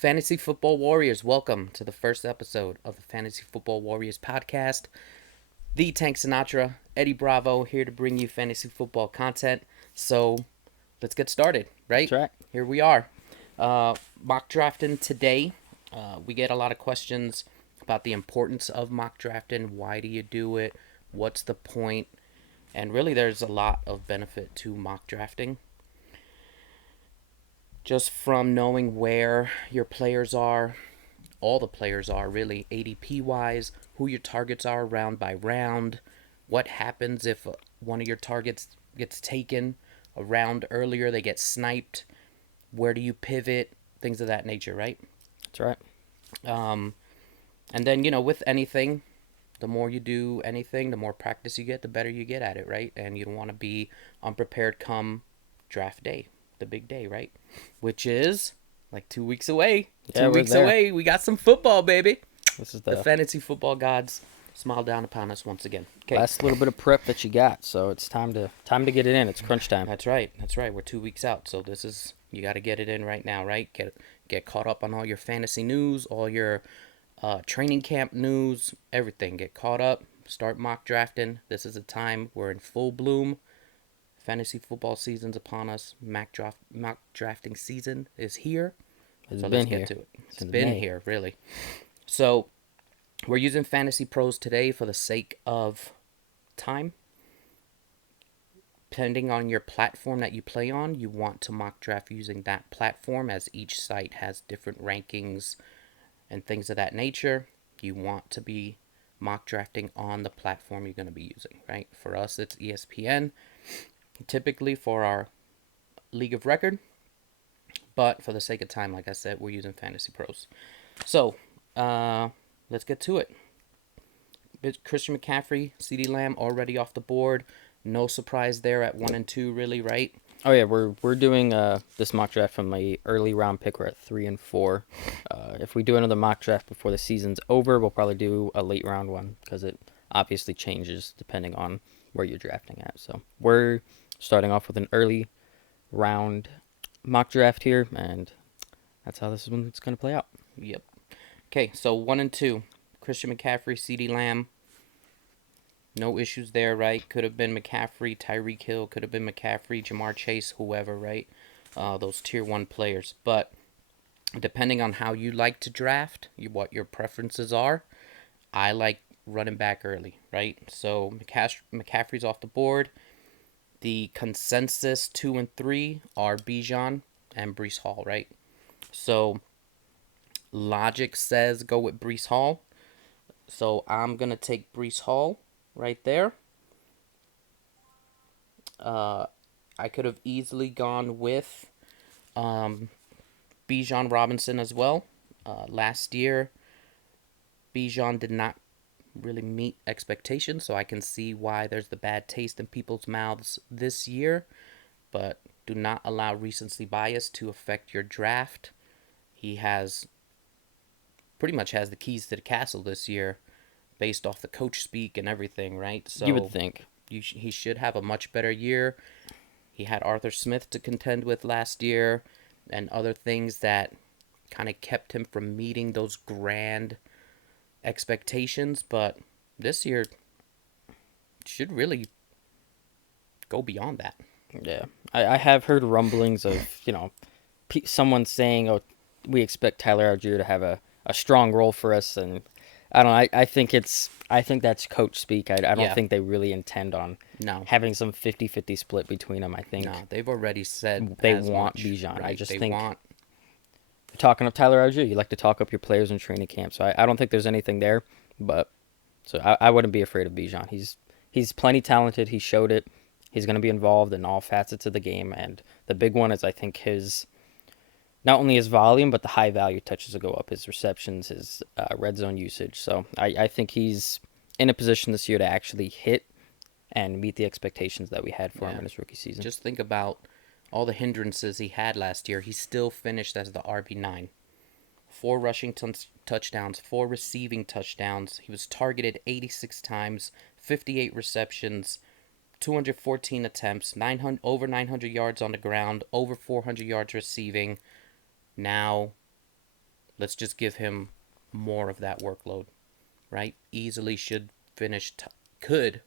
Fantasy Football Warriors, welcome to the first episode of the Fantasy Football Warriors podcast. The Tank Sinatra, Eddie Bravo, here to bring you fantasy football content. So let's get started, right? That's right. Here we are. Mock drafting today. We get a lot of questions about the importance of mock drafting. Why do you do it? What's the point? And really, there's a lot of benefit to mock drafting. Just from knowing where your players are, all the players are really, ADP wise, who your targets are round by round, what happens if one of your targets gets taken a round earlier, they get sniped, where do you pivot, things of that nature, right? That's right. And then, with anything, the more you do anything, the more practice you get, the better you get at it, right? And you don't want to be unprepared come draft day, the big day, right? Which is like 2 weeks away. Yeah, 2 we're weeks there. away. We got some football, baby. This is The the fantasy football gods smile down upon us once again. Okay, last little bit of prep that you got, so it's time to get it in. It's crunch time. that's right. That's right. We're 2 weeks out, so this is you got to get it in right now, right? Get caught up on all your fantasy news, all your training camp news, everything. Get caught up. Start mock drafting. This is a time we're in full bloom. Fantasy football season's upon us. Mock drafting season is here. It's So been let's here get to it. It's since been May. here, really. So we're using Fantasy Pros today for the sake of time. Depending on your platform that you play on, you want to mock draft using that platform, as each site has different rankings and things of that nature. You want to be mock drafting on the platform you're going to be using, right? For us, it's ESPN, typically for our league of record. But for the sake of time, like I said, we're using Fantasy Pros. So, let's get to it. Christian McCaffrey, CeeDee Lamb already off the board. No surprise there at 1 and 2, really, right? Oh yeah, we're doing this mock draft from my early round pick. We're at 3 and 4. If we do another mock draft before the season's over, we'll probably do a late round one because it obviously changes depending on where you're drafting at. So we're starting off with an early round mock draft here, and that's how this one's going to play out. Yep. Okay, so 1 and 2. Christian McCaffrey, CeeDee Lamb. No issues there, right? Could have been McCaffrey, Tyreek Hill, could have been McCaffrey, Jamar Chase, whoever, right? Those tier 1 players. But depending on how you like to draft, what your preferences are, I like running back early, right? So McCaffrey's off the board. The consensus 2 and 3 are Bijan and Brees Hall, right? So logic says go with Brees Hall. So I'm going to take Brees Hall right there. I could have easily gone with Bijan Robinson as well. Last year, Bijan did not really meet expectations, so I can see why there's the bad taste in people's mouths this year. But do not allow recency bias to affect your draft. He pretty much has the keys to the castle this year, based off the coach speak and everything, right? So You would think. he should have a much better year. He had Arthur Smith to contend with last year and other things that kind of kept him from meeting those grand expectations. But this year should really go beyond that. Yeah, I have heard rumblings of someone saying, "Oh, we expect Tyler Algier to have a strong role for us," and I don't know. I think that's coach speak. I don't Yeah. think they really intend on No, having some 50-50 split between them. I think no, they've already said they as want much, Bijan. I right? just They think want talking up Tyler Algier, you like to talk up your players in training camp. So I don't think there's anything there, but so I wouldn't be afraid of Bijan. He's plenty talented. He showed it. He's going to be involved in all facets of the game, and the big one is I think his not only his volume but the high value touches will go up. His receptions, his red zone usage. So I think he's in a position this year to actually hit and meet the expectations that we had for him in his rookie season. Just think about all the hindrances he had last year. He still finished as the RB9. 4 rushing touchdowns, 4 receiving touchdowns. He was targeted 86 times, 58 receptions, 214 attempts, over 900 yards on the ground, over 400 yards receiving. Now let's just give him more of that workload, right? Easily should finish, could,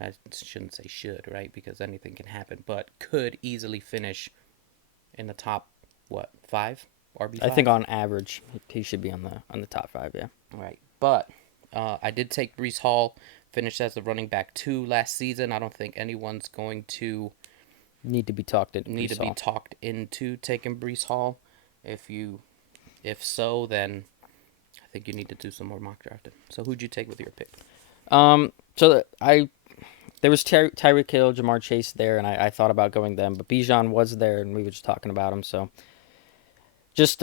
I shouldn't say should, right? Because anything can happen, but could easily finish in the top, what, five? I think RB5? on average he should be on the top 5. Yeah, Right. But I did take Brees Hall, finished as the running back 2 last season. I don't think anyone's going to need to be talked into need to Brees be Hall. talked into taking Brees Hall. If you, if so, then I think you need to do some more mock drafting. So who'd you take with your pick? So there was Tyreek Hill, Jamar Chase there, and I thought about going them, but Bijan was there, and we were just talking about him. So just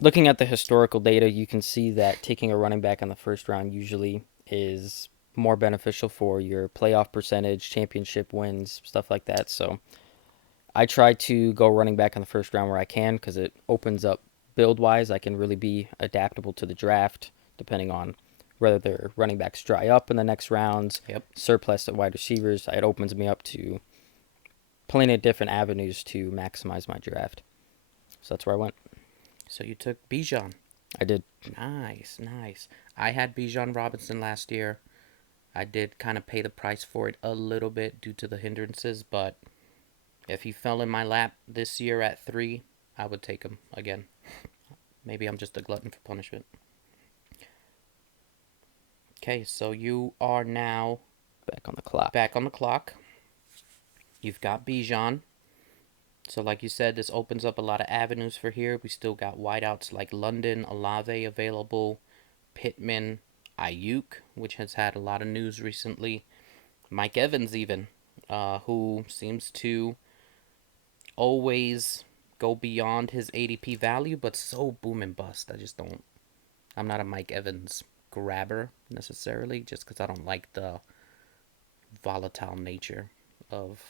looking at the historical data, you can see that taking a running back in the first round usually is more beneficial for your playoff percentage, championship wins, stuff like that. So I try to go running back in the first round where I can because it opens up build wise. I can really be adaptable to the draft depending on whether their running backs dry up in the next rounds, Yep. surplus at wide receivers. It opens me up to plenty of different avenues to maximize my draft. So that's where I went. So you took Bijan. I did. Nice, nice. I had Bijan Robinson last year. I did kind of pay the price for it a little bit due to the hindrances, but if he fell in my lap this year at 3, I would take him again. Maybe I'm just a glutton for punishment. Okay, so you are now Back on the clock. back on the clock. You've got Bijan. So like you said, this opens up a lot of avenues for here. We still got wideouts like London, Olave available, Pittman, Ayuk, which has had a lot of news recently. Mike Evans even, who seems to always go beyond his ADP value, but so boom and bust. I just don't. I'm not a Mike Evans grabber necessarily, just because I don't like the volatile nature of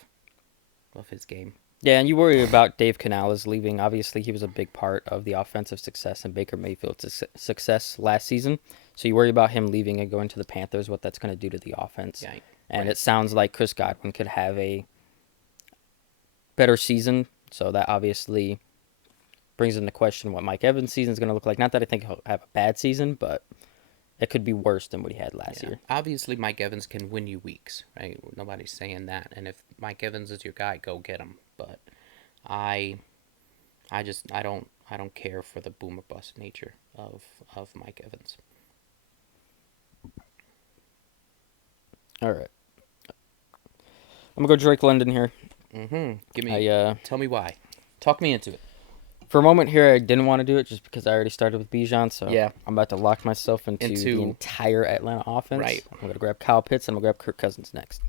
his game. Yeah, and you worry about Dave Canales leaving. Obviously, he was a big part of the offensive success and Baker Mayfield's success last season. So you worry about him leaving and going to the Panthers, what that's going to do to the offense. Yeah, And right. it sounds like Chris Godwin could have a better season. So that obviously brings into question what Mike Evans' season is going to look like. Not that I think he'll have a bad season, but it could be worse than what he had last year. Obviously, Mike Evans can win you weeks, right? Nobody's saying that. And if Mike Evans is your guy, go get him. But I, I don't care for the boomer bust nature of Mike Evans. All right. I'm going to go Drake London here. Give me. Tell me why. Talk me into it. For a moment here, I didn't want to do it just because I already started with Bijan, so Yeah. I'm about to lock myself into the entire Atlanta offense. Right. I'm going to grab Kyle Pitts and I'm going to grab Kirk Cousins next.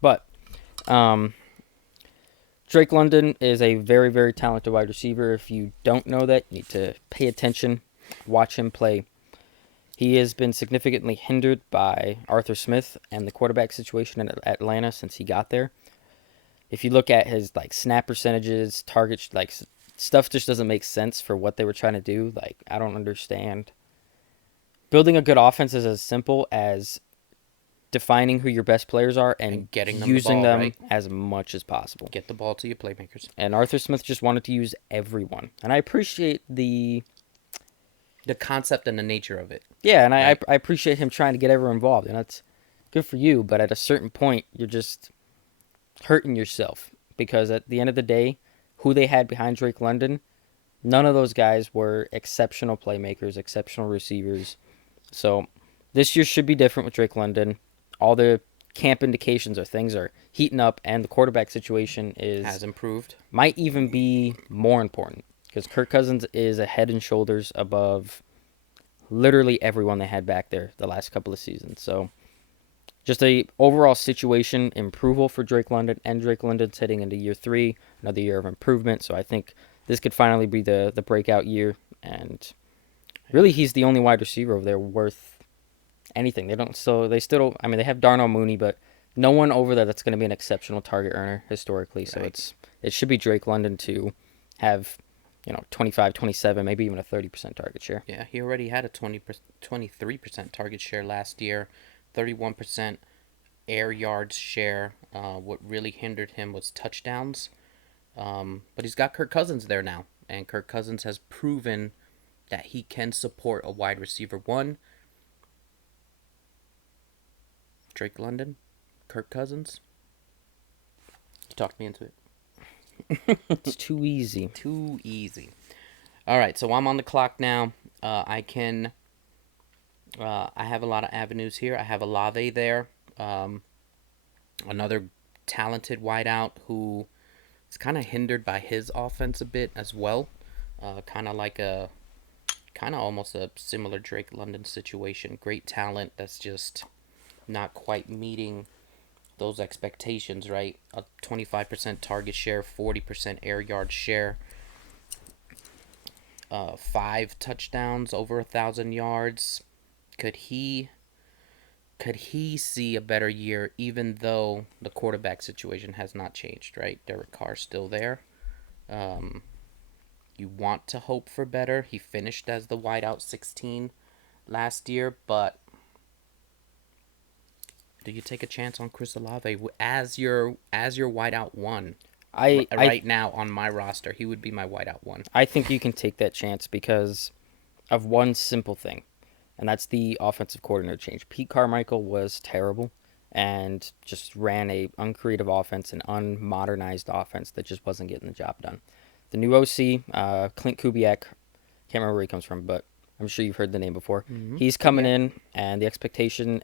But Drake London is a very, very talented wide receiver. If you don't know that, you need to pay attention, watch him play. He has been significantly hindered by Arthur Smith and the quarterback situation in Atlanta since he got there. If you look at his snap percentages, targets, stuff just doesn't make sense for what they were trying to do. I don't understand. Building a good offense is as simple as defining who your best players are and getting them using the ball, them right? as much as possible. Get the ball to your playmakers. And Arthur Smith just wanted to use everyone. And I appreciate the concept and the nature of it. Yeah, and right? I appreciate him trying to get everyone involved. And that's good for you, but at a certain point, you're just hurting yourself. Because at the end of the day, who they had behind Drake London, none of those guys were exceptional playmakers, exceptional receivers. So this year should be different with Drake London. All the camp indications are things are heating up, and the quarterback situation has improved. Might even be more important because Kirk Cousins is a head and shoulders above literally everyone they had back there the last couple of seasons. So just a overall situation improval for Drake London, and Drake London's heading into year 3, another year of improvement. So I think this could finally be the breakout year, and really he's the only wide receiver over there worth anything. They still don't. I mean, they have Darnell Mooney, but no one over there that's going to be an exceptional target earner historically. So it should be Drake London to have 25, 27, maybe even a 30% target share. Yeah, he already had a 23% target share last year, 31% air yards share. What really hindered him was touchdowns. But he's got Kirk Cousins there now, and Kirk Cousins has proven that he can support a wide receiver one. Drake London, Kirk Cousins. You talked me into it. It's too easy. Too easy. All right, so I'm on the clock now. I have a lot of avenues here. I have Olave there, another talented wideout who is kind of hindered by his offense a bit as well. Kind of almost a similar Drake London situation. Great talent that's just not quite meeting those expectations, right? A 25% target share, 40% air yard share, 5 touchdowns, over 1,000 yards. Could he see a better year, even though the quarterback situation has not changed, right? Derek Carr's still there. You want to hope for better. He finished as the wideout 16 last year, but do you take a chance on Chris Olave as your wideout one? I Right now on my roster, he would be my wideout one. I think you can take that chance because of one simple thing, and that's the offensive coordinator change. Pete Carmichael was terrible and just ran a uncreative offense, an unmodernized offense that just wasn't getting the job done. The new OC, Clint Kubiak, can't remember where he comes from, but I'm sure you've heard the name before. Mm-hmm. He's coming in, and the expectation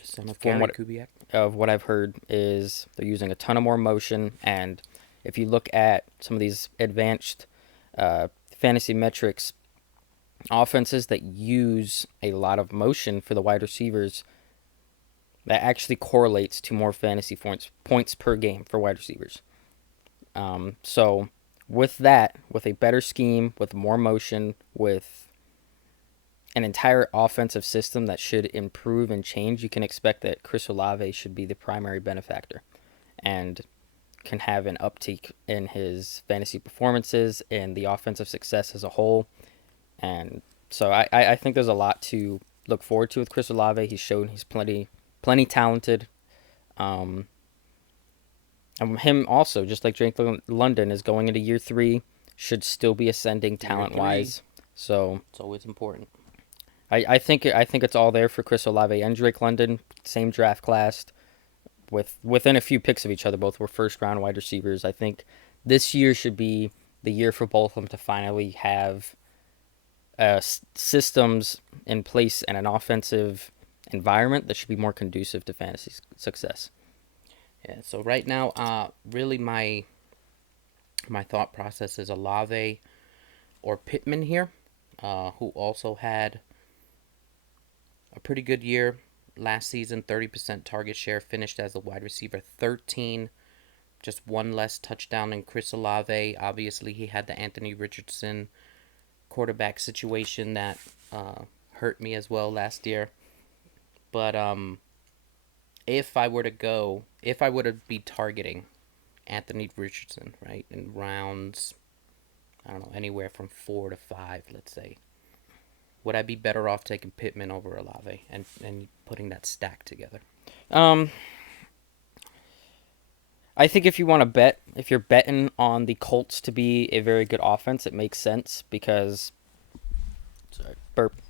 Son of from Gary Kubiak. of what I've heard is they're using a ton of more motion, and if you look at some of these advanced fantasy metrics, offenses that use a lot of motion for the wide receivers, that actually correlates to more fantasy points per game for wide receivers. So with that, with a better scheme, with more motion, with an entire offensive system that should improve and change, you can expect that Chris Olave should be the primary benefactor and can have an uptick in his fantasy performances and the offensive success as a whole. And so I think there's a lot to look forward to with Chris Olave. He's shown he's plenty talented. And him also, just like Drake London, is going into year 3, should still be ascending talent-wise. So it's always important. I think it's all there for Chris Olave and Drake London. Same draft class, within a few picks of each other. Both were first-round wide receivers. I think this year should be the year for both of them to finally have systems in place and an offensive environment that should be more conducive to fantasy success. Yeah. So right now, really my thought process is Olave or Pittman here, who also had a pretty good year last season. 30% target share, finished as a wide receiver 13. Just one less touchdown than Chris Olave. Obviously, he had the Anthony Richardson quarterback situation that hurt me as well last year. But if I were to be targeting Anthony Richardson, right, in rounds, I don't know, anywhere from 4 to 5, let's say, would I be better off taking Pittman over Olave and putting that stack together? I think if you want to bet, if you're betting on the Colts to be a very good offense, it makes sense because, sorry, burp.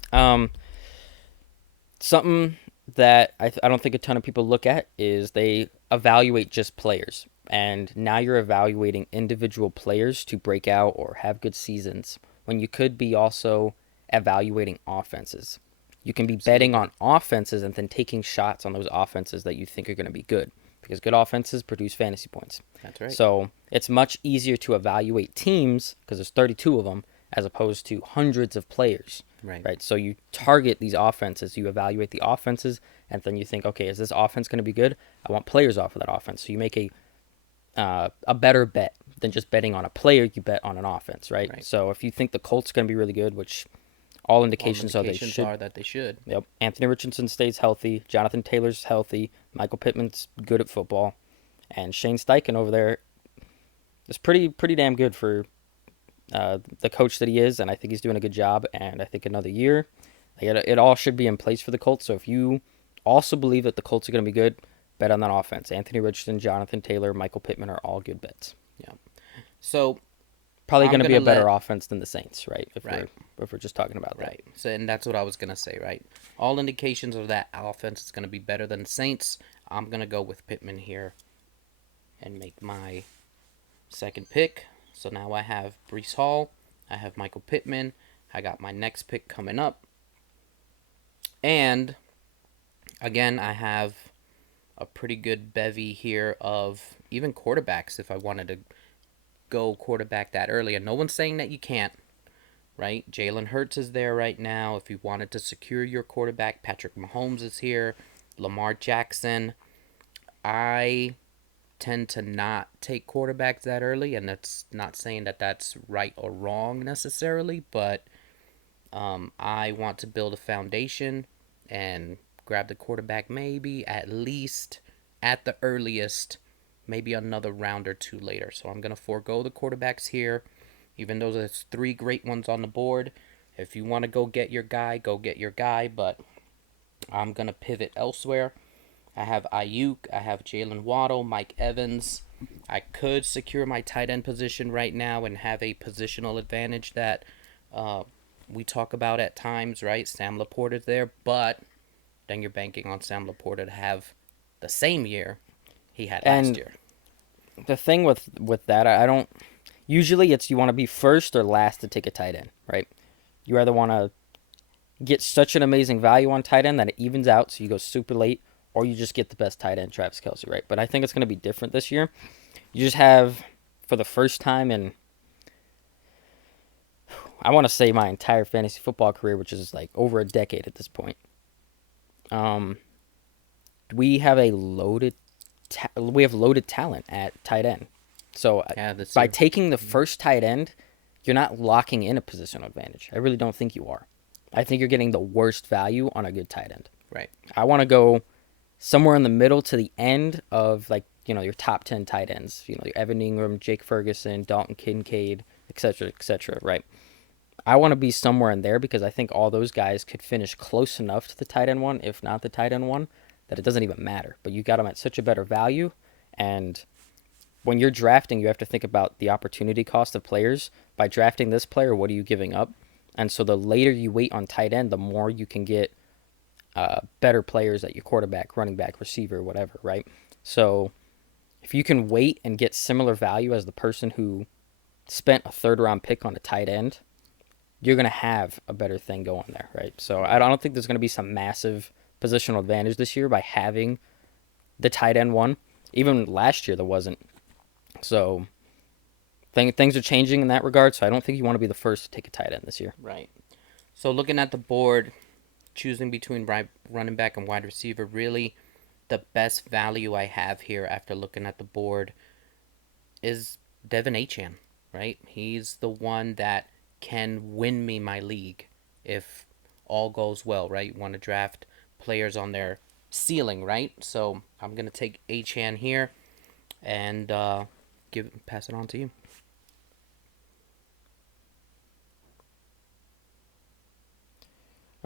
Something that I don't think a ton of people look at is they evaluate just players. And now you're evaluating individual players to break out or have good seasons when you could be also evaluating offenses. You can be betting on offenses and then taking shots on those offenses that you think are going to be good because good offenses produce fantasy points. That's right. So it's much easier to evaluate teams because there's 32 of them as opposed to hundreds of players. Right. So you target these offenses, you evaluate the offenses, and then you think, okay, is this offense going to be good? I want players off of that offense. So you make a better bet than just betting on a player. You bet on an offense, right? So if you think the Colts are going to be really good, which all indications are that they should. Yep. Anthony Richardson stays healthy. Jonathan Taylor's healthy. Michael Pittman's good at football, and Shane Steichen over there is pretty damn good for the coach that he is, and I think he's doing a good job. And I think another year, it all should be in place for the Colts. So if you also believe that the Colts are going to be good, bet on that offense. Anthony Richardson, Jonathan Taylor, Michael Pittman are all good bets. Yeah. So Probably I'm going to be gonna a better let offense than the Saints, right? right, If we're just talking about that. right. So and that's what I was gonna say, right? All indications are that offense is gonna be better than the Saints. I'm gonna go with Pittman here and make my second pick. So now I have Brees Hall, I have Michael Pittman, I got my next pick coming up, and again I have a pretty good bevy here of even quarterbacks if I wanted to go quarterback that early. And no one's saying that you can't, right? Jalen Hurts is there right now. If you wanted to secure your quarterback, Patrick Mahomes is here, Lamar Jackson. I tend to not take quarterbacks that early, and that's not saying that that's right or wrong necessarily, but I want to build a foundation and grab the quarterback maybe at least at the earliest, maybe another round or two later. So I'm going to forego the quarterbacks here, even though there's three great ones on the board. If you want to go get your guy, go get your guy, but I'm going to pivot elsewhere. I have Ayuk, I have Jalen Waddle, Mike Evans. I could secure my tight end position right now and have a positional advantage that uh, we talk about at times, right? Sam Laporta's there, but then you're banking on Sam Laporta to have the same year he had last And year. the thing with that, I don't. Usually, it's you want to be first or last to take a tight end, right? You either want to get such an amazing value on tight end that it evens out, so you go super late, or you just get the best tight end, Travis Kelce, right? But I think it's going to be different this year. You just have, for the first time in, I want to say my entire fantasy football career, which is like over a decade at this point. Um, we have we have loaded talent at tight end. So Yeah, this by year. taking the first tight end, you're not locking in a positional advantage. I really don't think you are. I think you're getting the worst value on a good tight end. Right. I want to go somewhere in the middle to the end of like your top 10 tight ends. Your Evan Ingram, Jake Ferguson, Dalton Kincaid, etc., etc. Right. I want to be somewhere in there because I think all those guys could finish close enough to the tight end one, if not the tight end one, that it doesn't even matter. But you got them at such a better value, and when you're drafting, you have to think about the opportunity cost of players. By drafting this player, what are you giving up? And so the later you wait on tight end, the more you can get better players at your quarterback, running back, receiver, whatever, right? So if you can wait and get similar value as the person who spent a third round pick on a tight end, you're going to have a better thing going there, right? So I Right. don't think there's going to be some massive positional advantage this year by having the tight end one. Even last year, there wasn't. So things are changing in that regard. So I don't think you want to be the first to take a tight end this year. Right. So looking at the board, choosing between running back and wide receiver, really the best value I have here after looking at the board is Devin Achan, right? He's the one that can win me my league if all goes well, right? You want to draft players on their ceiling, right? So I'm gonna take Achan here and pass it on to you.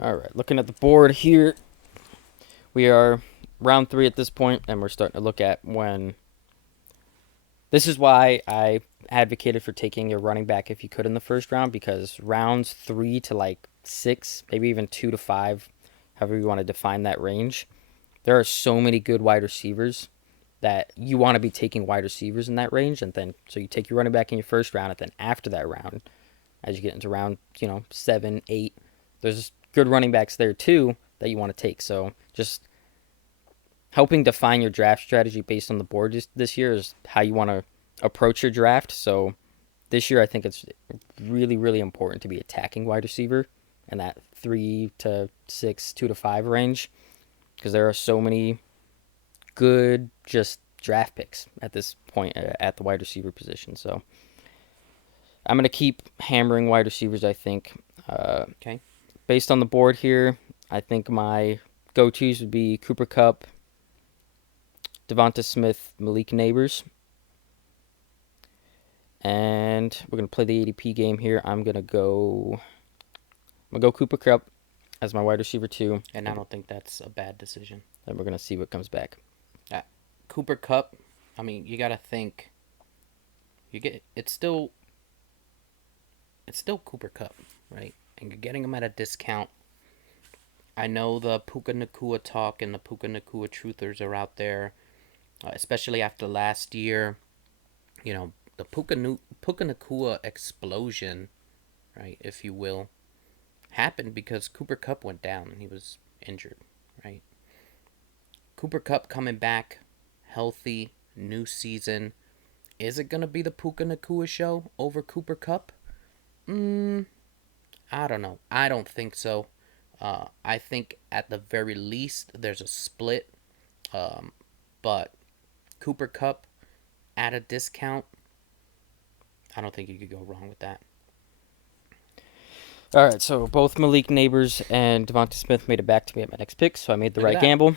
All right, looking at the board here, we are round 3 at this point, and we're starting to look at when. This is why I advocated for taking your running back if you could in the first round, because rounds 3 to like 6, maybe even 2 to 5, however you want to define that range, there are so many good wide receivers that you want to be taking wide receivers in that range. And then so you take your running back in your first round, and then after that round, as you get into round 7, 8, there's good running backs there too that you want to take. So just helping define your draft strategy based on the board this year is how you want to approach your draft. So this year I think it's really, really important to be attacking wide receiver in that 3 to 6, 2 to 5 range, because there are so many good just draft picks at this point at the wide receiver position. So I'm going to keep hammering wide receivers, I think. Okay. Based on the board here, I think my go-tos would be Cooper Kupp, Devonta Smith, Malik Neighbors. And we're going to play the ADP game here. I'm going to go Cooper Kupp as my wide receiver 2. And I don't think that's a bad decision. Then we're going to see what comes back. Uh, Cooper Cup, I mean, you got to think it's still it's still Cooper Cup, right? And you're getting him at a discount. I know the Puka Nakua talk and the Puka Nakua truthers are out there, especially after last year. You know, the Puka Nakua explosion, right, if you will, happened because Cooper Cup went down and he was injured, right? Cooper Cup coming back, healthy, new season. Is it going to be the Puka Nakua show over Cooper Cup? I don't know. I don't think so. I think at the very least there's a split. Um, but Cooper Cup at a discount, I don't think you could go wrong with that. All right, so both Malik Neighbors and Devonta Smith made it back to me at my next pick, so I made the Look at right that. gamble.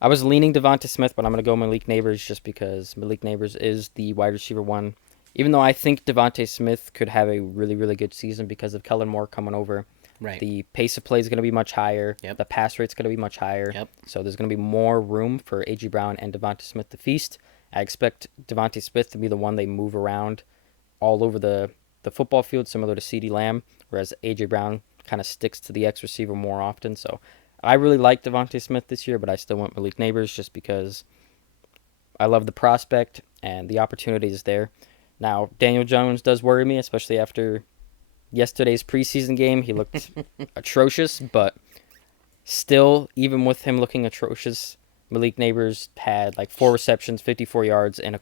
I was leaning Devonta Smith, but I'm going to go Malik Neighbors just because Malik Neighbors is the wide receiver one. Even though I think Devonta Smith could have a really, really good season because of Kellen Moore coming over, Right. the pace of play is going to be much higher. Yep. The pass rate's going to be much higher. Yep. So there's going to be more room for A.J. Brown and Devonta Smith to feast. I expect Devonta Smith to be the one they move around all over the football field, similar to CeeDee Lamb, whereas A.J. Brown kind of sticks to the X receiver more often. So I really like Devonta Smith this year, but I still want Malik Neighbors just because I love the prospect and the opportunity is there. Now, Daniel Jones does worry me, especially after yesterday's preseason game. He looked atrocious, but still, even with him looking atrocious, Malik Neighbors had like 4 receptions, 54 yards, and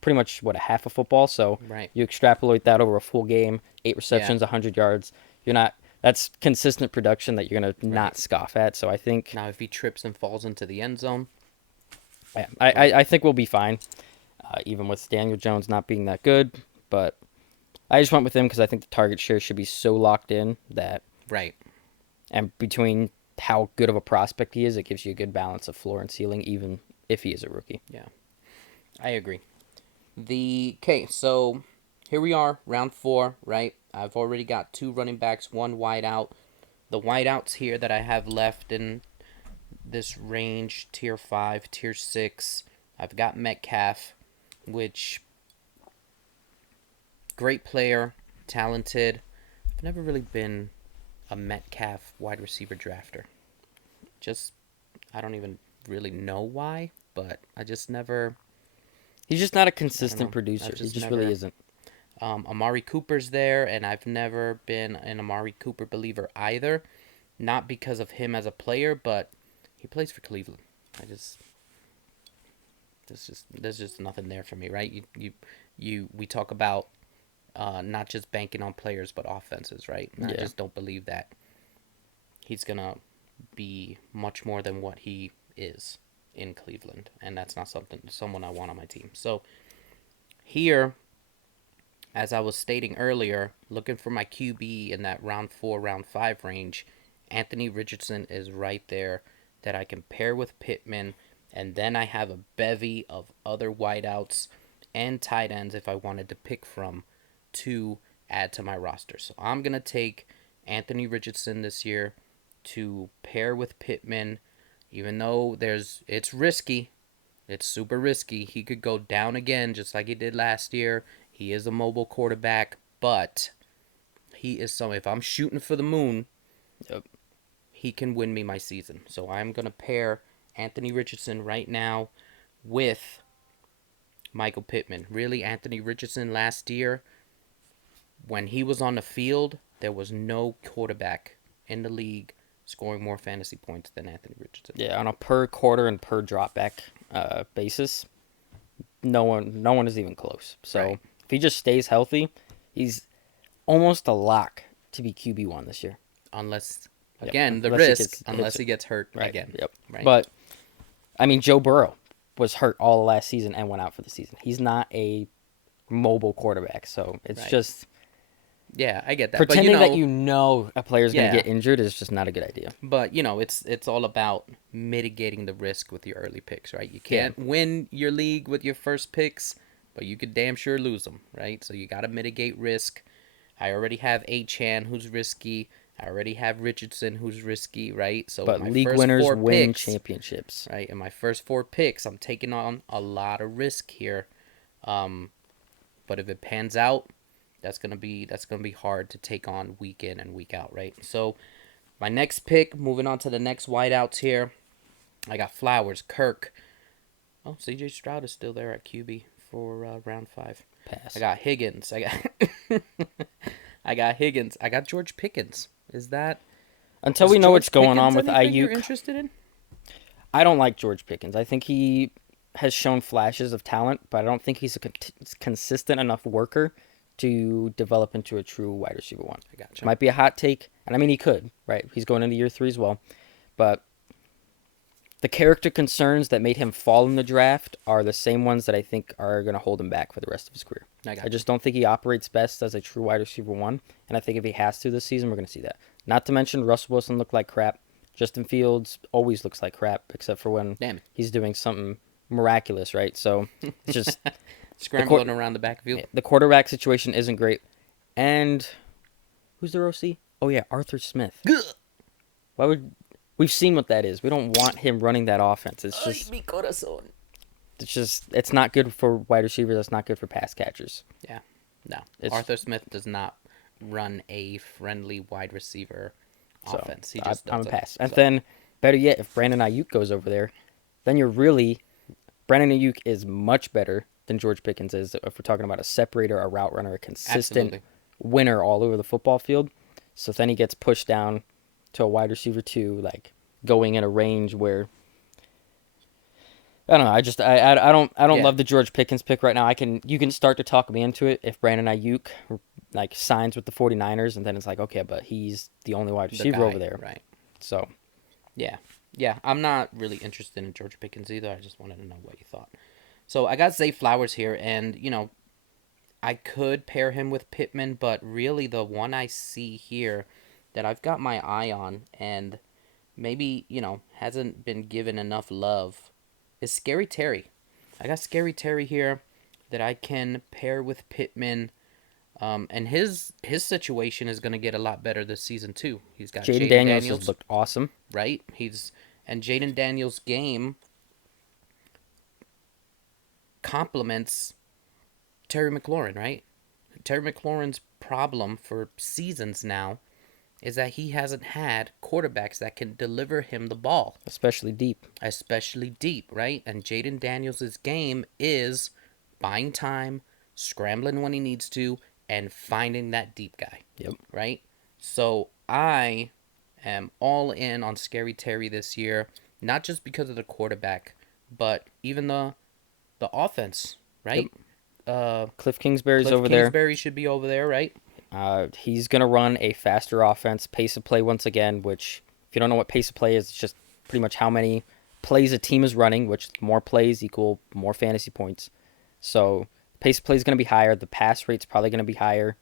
pretty much, a half a football. So Right. you extrapolate that over a full game, 8 receptions, Yeah. 100 yards. You're not. That's consistent production that you're going to Right. not scoff at. So I think, Now, if he trips and falls into the end zone, yeah, but I think we'll be fine, even with Daniel Jones not being that good. But I just went with him because I think the target share should be so locked in that, right. and between how good of a prospect he is, it gives you a good balance of floor and ceiling, even if he is a rookie. Yeah, I agree. So here we are, round 4, right? I've already got 2 running backs, 1 wide out. The wideouts here that I have left in this range, tier 5, tier 6, I've got Metcalf, which great player, talented. I've never really been a Metcalf wide receiver drafter. Just I don't even really know why, but I just never. He's just not a I don't consistent know. I've producer. He just just really never. isn't. Amari Cooper's there, and I've never been an Amari Cooper believer either. Not because of him as a player, but he plays for Cleveland. I just there's just nothing there for me, right? We talk about not just banking on players but offenses, right? And I Yeah. just don't believe that he's gonna be much more than what he is in Cleveland, and that's not someone I want on my team. So here, as I was stating earlier, looking for my QB in that round 4, round 5 range, Anthony Richardson is right there that I can pair with Pittman, and then I have a bevy of other wideouts and tight ends if I wanted to pick from to add to my roster. So I'm going to take Anthony Richardson this year to pair with Pittman, even though it's risky. It's super risky. He could go down again just like he did last year. He is a mobile quarterback, but he is if I'm shooting for the moon, Yep. he can win me my season. So I'm going to pair Anthony Richardson right now with Michael Pittman. Really, Anthony Richardson last year, when he was on the field, there was no quarterback in the league scoring more fantasy points than Anthony Richardson. Yeah, on a per quarter and per dropback basis, no one is even close. So Right. if he just stays healthy, he's almost a lock to be QB1 this year. Unless, Yep. again, the Unless he risk, gets unless he gets hurt right. again. Yep. Right. But I mean, Joe Burrow was hurt all last season and went out for the season. He's not a mobile quarterback, so it's Right. just Yeah, I get that. But pretending that a player's going to yeah. get injured is just not a good idea. But it's all about mitigating the risk with your early picks, right? You Yeah. can't win your league with your first picks, but you could damn sure lose them, right? So you got to mitigate risk. I already have Achan, who's risky. I already have Richardson, who's risky, right? So But my league first winners 4 win picks, championships. right? In my first 4 picks, I'm taking on a lot of risk here. But if it pans out, That's gonna be hard to take on week in and week out, right? So my next pick, moving on to the next wideouts here, I got Flowers, Kirk. Oh, C.J. Stroud is still there at QB for round 5. I Pass. got Higgins. I got Higgins. I got George Pickens. Until Is we know what's George going on Pickens with anything you're Ayuk, interested in? I don't like George Pickens. I think he has shown flashes of talent, but I don't think he's a consistent enough worker to develop into a true wide receiver one. I gotcha. Might be a hot take, and I mean he could, right? He's going into year 3 as well, but the character concerns that made him fall in the draft are the same ones that I think are going to hold him back for the rest of his career. I just don't think he operates best as a true wide receiver one, and I think if he has to this season, we're going to see that. Not to mention Russell Wilson looked like crap. Justin Fields always looks like crap, except for when he's doing something miraculous, right? So it's just scrambling around the backfield. The quarterback situation isn't great. And who's their OC? Oh yeah, Arthur Smith. Why would we've seen what that is? We don't want him running that offense. It's not good for wide receivers. It's not good for pass catchers. Yeah, no. Arthur Smith does not run a friendly wide receiver offense. He just I'm a pass. And then, better yet, if Brandon Ayuk goes over there, then Brandon Ayuk is much better than George Pickens is if we're talking about a separator, a route runner, a consistent winner all over the football field. So then he gets pushed down to a wide receiver 2, like going in a range where I don't know. I don't love the George Pickens pick right now. You can start to talk me into it if Brandon Ayuk like signs with the 49ers, and then it's like, okay, but he's the only wide receiver over there. Right. So yeah. I'm not really interested in George Pickens either. I just wanted to know what you thought. So I got Zay Flowers here, and I could pair him with Pittman, but really the one I see here that I've got my eye on and maybe, hasn't been given enough love is Scary Terry. I got Scary Terry here that I can pair with Pittman. And his situation is going to get a lot better this season too. He's got Jaden Daniels has looked awesome. Right? And Jaden Daniels' game complements Terry McLaurin, right? Terry McLaurin's problem for seasons now is that he hasn't had quarterbacks that can deliver him the ball. Especially deep, right? And Jaden Daniels' game is buying time, scrambling when he needs to, and finding that deep guy. Yep. Right? So I am all in on Scary Terry this year, not just because of the quarterback, but even the offense, right? Yep. Cliff Kingsbury's over there. Kingsbury should be over there, right? He's going to run a faster offense, pace of play once again, which, if you don't know what pace of play is, it's just pretty much how many plays a team is running, which more plays equal more fantasy points. So pace of play is going to be higher. The pass rate's probably going to be higher.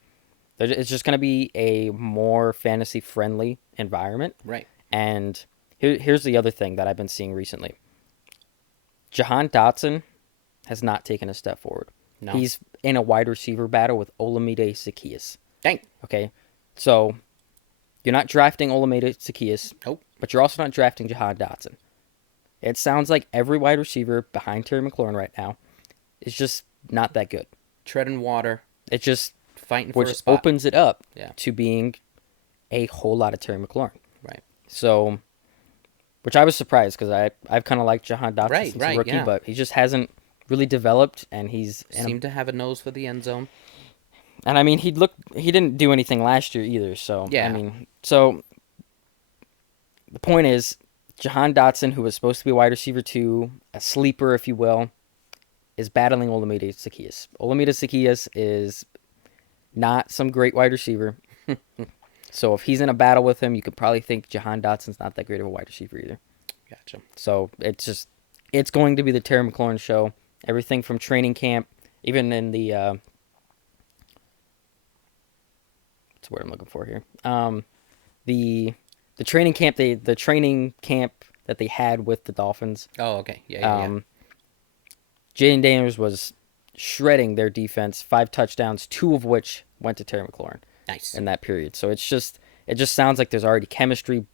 It's just going to be a more fantasy-friendly environment. Right. And here's the other thing that I've been seeing recently. Jahan Dotson has not taken a step forward. No. He's in a wide receiver battle with Olamide Zaccheaus. Dang. Okay, so you're not drafting Olamide Zaccheaus. Nope. But you're also not drafting Jahan Dotson. It sounds like every wide receiver behind Terry McLaurin right now is just not that good. Treading water. It just fighting for a spot. Which opens it up to being a whole lot of Terry McLaurin. Right. So, which I was surprised because I've kind of liked Jahan Dotson since a rookie, but he just hasn't really developed, and seemed to have a nose for the end zone. And I mean, he didn't do anything last year either. So yeah. I mean, so the point is, Jahan Dotson, who was supposed to be wide receiver 2, a sleeper, if you will, is battling Olamide Zaccheaus. Olamide Zaccheaus is not some great wide receiver. So if he's in a battle with him, you could probably think Jahan Dotson's not that great of a wide receiver either. Gotcha. So it's going to be the Terry McLaurin show. Everything from training camp, even in the what's the word I'm looking for here? The training camp that they had with the Dolphins. Oh, okay. Yeah. Jaden Daniels was shredding their defense, 5 touchdowns, 2 of which went to Terry McLaurin. Nice. In that period. So it just sounds like there's already chemistry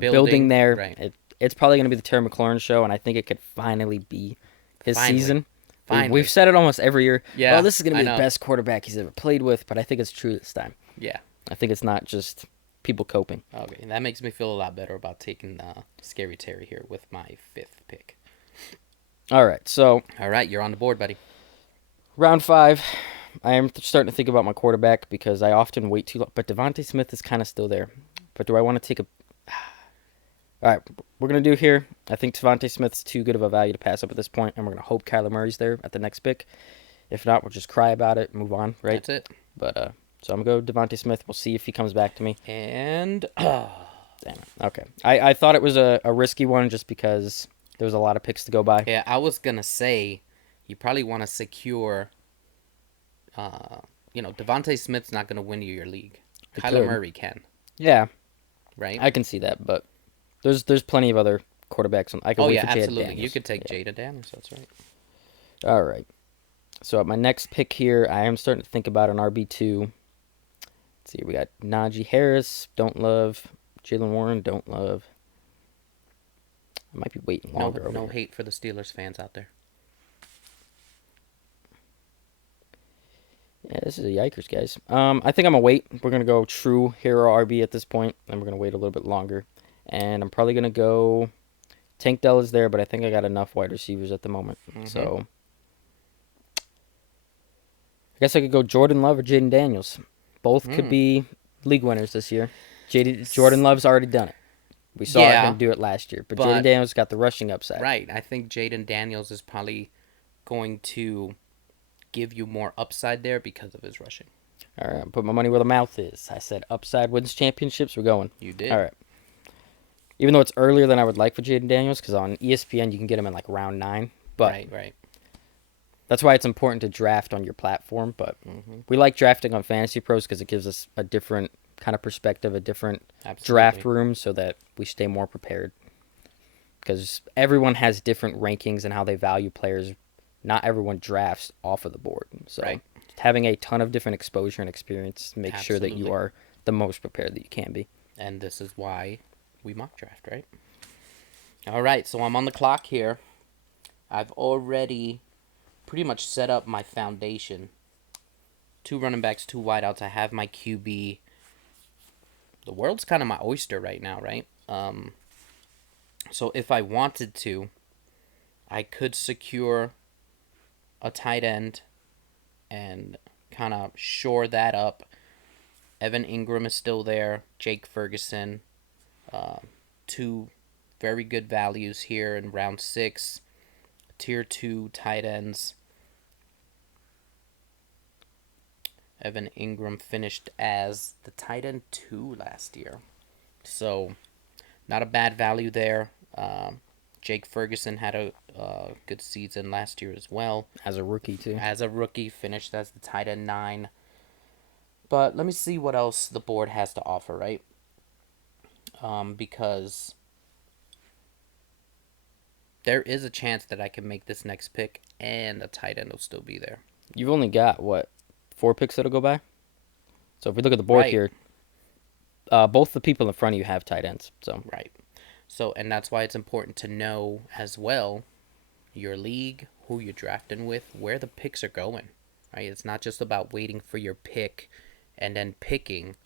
building there. Right. It's probably going to be the Terry McLaurin show, and I think it could finally be his season. We've Finally. said it almost every year. Oh, Yeah, this is going to I be the know. best quarterback he's ever played with, but I think it's true this time. Yeah. I think it's not just people coping. Okay, that makes me feel a lot better about taking Scary Terry here with my 5th pick. All right, so All right, you're on the board, buddy. round 5, I am starting to think about my quarterback because I often wait too long. But Devontae Smith is kind of still there. But do I want to take a... All right, we're going to do here. I think Devontae Smith's too good of a value to pass up at this point, and we're going to hope Kyler Murray's there at the next pick. If not, we'll just cry about it, move on, right? That's it. But so I'm going to go Devontae Smith. We'll see if he comes back to me. And Damn it. Okay. I thought it was a risky one just because there was a lot of picks to go by. yeah, I was gonna say you probably want to secure. Devontae Smith's not gonna win you your league. It Kyler could. Murray can, Yeah, right? I can see that, but there's plenty of other quarterbacks. I can Oh wait yeah, for Jaden absolutely. Daniels. You could take Yeah. Jada Daniels. That's right. All right. So at my next pick here, I am starting to think about an RB2. Let's see, we got Najee Harris, don't love. Jalen Warren, don't love. I might be waiting No, longer over no here. hate for the Steelers fans out there. Yeah, this is a yikers, guys. I think I'm gonna wait. We're gonna go true hero RB at this point, and we're gonna wait a little bit longer. And I'm probably gonna go. Tank Dell is there, but I think I got enough wide receivers at the moment. So I guess I could go Jordan Love or Jaden Daniels. Both could be league winners this year. Jordan Love's already done it. We saw Yeah, him do it last year, but Jaden but Daniels got the rushing upside. right, I think Jaden Daniels is probably going to give you more upside there because of his rushing. All right, put my money where the mouth is. I said upside wins championships. We're going. You did. All right. Even though it's earlier than I would like for Jaden Daniels, because on ESPN you can get him in like round 9. But Right. that's why it's important to draft on your platform. But we like drafting on Fantasy Pros because it gives us a different kind of perspective, a different draft Absolutely. room, so that we stay more prepared. Because everyone has different rankings and how they value players. Not everyone drafts off of the board. So Right. having a ton of different exposure and experience makes sure that you Absolutely. are the most prepared that you can be. And this is why we mock draft, right? All right, so I'm on the clock here. I've already pretty much set up my foundation. 2 running backs, 2 wideouts. I have my QB. The world's kind of my oyster right now, right? So if I wanted to, I could secure a tight end and kind of shore that up. Evan Ingram is still there. Jake Ferguson. 2 very good values here in round 6. Tier 2 tight ends. Evan Ingram finished as the tight end 2 last year. So, not a bad value there. Jake Ferguson had a good season last year as well. As a rookie, too. As a rookie, finished as the tight end 9. But let me see what else the board has to offer, right? Because there is a chance that I can make this next pick and a tight end will still be there. You've only got, what, 4 picks that'll go by? So if we look at the board Right. here, both the people in front of you have tight ends. So Right. So, and that's why it's important to know as well your league, who you're drafting with, where the picks are going. Right? It's not just about waiting for your pick and then picking.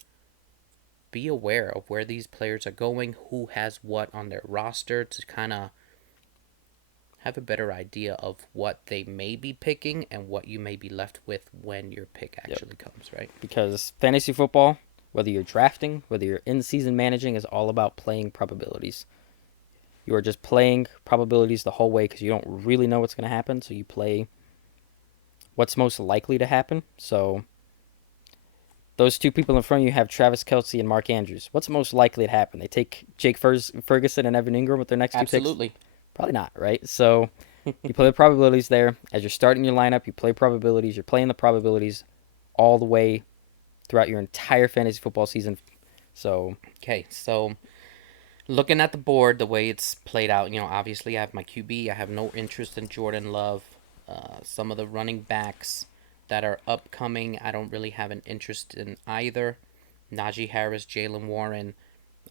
Be aware of where these players are going, who has what on their roster to kind of have a better idea of what they may be picking and what you may be left with when your pick actually comes, right? because fantasy football, whether you're drafting, whether you're in season managing, is all about playing probabilities. You are just playing probabilities the whole way because you don't really know what's going to happen. So you play what's most likely to happen. So those 2 people in front of you have Travis Kelce and Mark Andrews. What's most likely to happen? They take Jake Ferguson and Evan Ingram with their next 2 picks? Absolutely. Probably not, right? So you play the probabilities there. As you're starting your lineup, you play probabilities. You're playing the probabilities all the way throughout your entire fantasy football season. So Okay, so looking at the board, the way it's played out, obviously I have my QB. I have no interest in Jordan Love. Some of the running backs that are upcoming, I don't really have an interest in either. Najee Harris, Jalen Warren,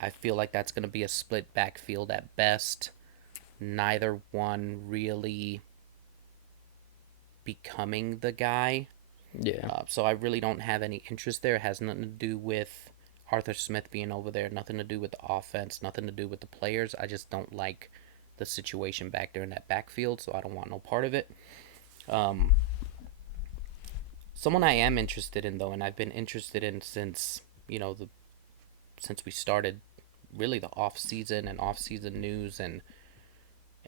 I feel like that's going to be a split backfield at best. Neither one really becoming the guy. Yeah. So I really don't have any interest there. It has nothing to do with Arthur Smith being over there, nothing to do with the offense, nothing to do with the players. I just don't like the situation back there in that backfield, so I don't want no part of it. Um, Someone I am interested in though, and I've been interested in since since we started really the off season and off season news and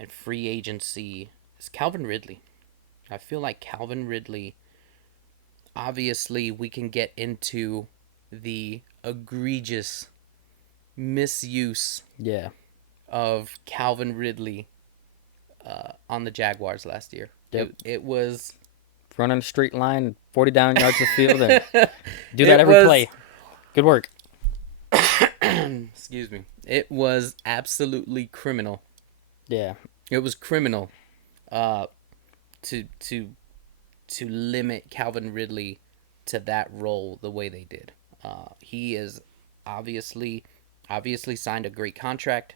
free agency is Calvin Ridley. I feel like Calvin Ridley. Obviously, we can get into the egregious misuse Yeah. of Calvin Ridley on the Jaguars last year. Yep. It was Run on a straight line, 40 down yards of the field, and do that it every was play. Good work. excuse me. It was absolutely criminal. Yeah. It was criminal uh, to limit Calvin Ridley to that role the way they did. He is obviously signed a great contract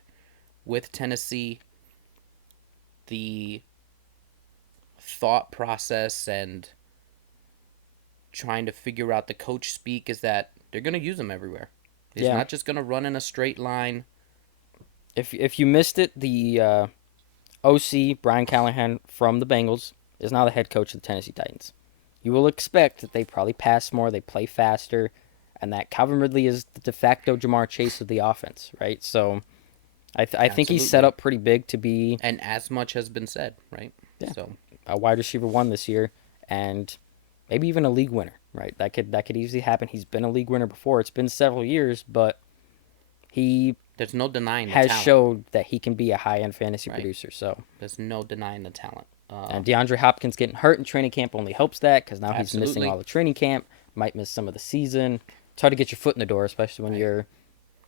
with Tennessee. The thought process and trying to figure out the coach speak is that they're going to use him everywhere. He's Yeah. not just going to run in a straight line. If you missed it, the OC Brian Callahan from the Bengals is now the head coach of the Tennessee Titans. You will expect that they probably pass more, they play faster, and that Calvin Ridley is the de facto Jamar Chase of the offense, right? So I think he's set Absolutely. up pretty big to be And as much has been said, right? Yeah. So a wide receiver one this year, and maybe even a league winner, right? That could easily happen. He's been a league winner before. It's been several years, but he there's no denying the has talent. showed that he can be a high end fantasy Right. producer. So There's no denying the talent. and DeAndre Hopkins getting hurt in training camp only helps that because now he's missing Absolutely. all the training camp, might miss some of the season. It's hard to get your foot in the door, especially when Right. you're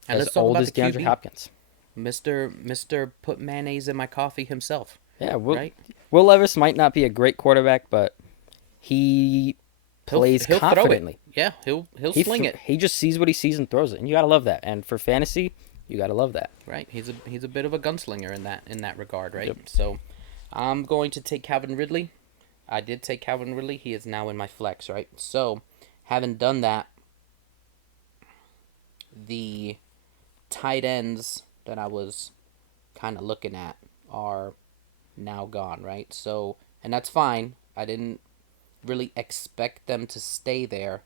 And as let's talk old about as the DeAndre QB. Hopkins. Mr. Put mayonnaise in my coffee himself. Yeah, Right? Will Levis might not be a great quarterback, but he plays He'll confidently. Throw it. Yeah, he'll sling it. He just sees what he sees and throws it, and you gotta love that. And for fantasy, you gotta love that. Right? He's a bit of a gunslinger in that regard, right? Yep. So I'm going to take Calvin Ridley. I did take Calvin Ridley. He is now in my flex, right? So having done that, the tight ends that I was kind of looking at are now gone, right? So, and that's fine. I didn't really expect them to stay there,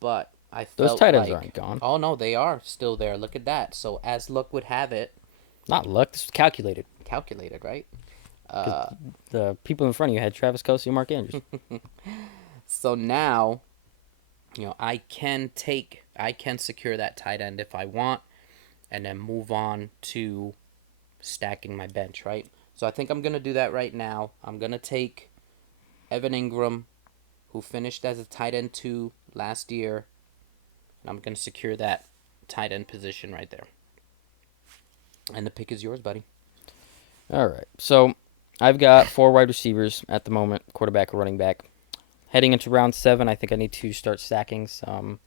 but I Those felt tight ends like, aren't gone. oh no, they are still there. Look at that. So as luck would have it, Not luck. This was calculated. calculated, right? The people in front of you had Travis Kelce and Mark Andrews. So now, I can secure that tight end if I want, and then move on to stacking my bench, right? So I think I'm gonna do that right now. I'm gonna take Evan Ingram, who finished as a tight end 2 last year, and I'm gonna secure that tight end position right there. And the pick is yours, buddy. All right. So I've got 4 wide receivers at the moment, quarterback or running back. Heading into round 7, I think I need to start stacking some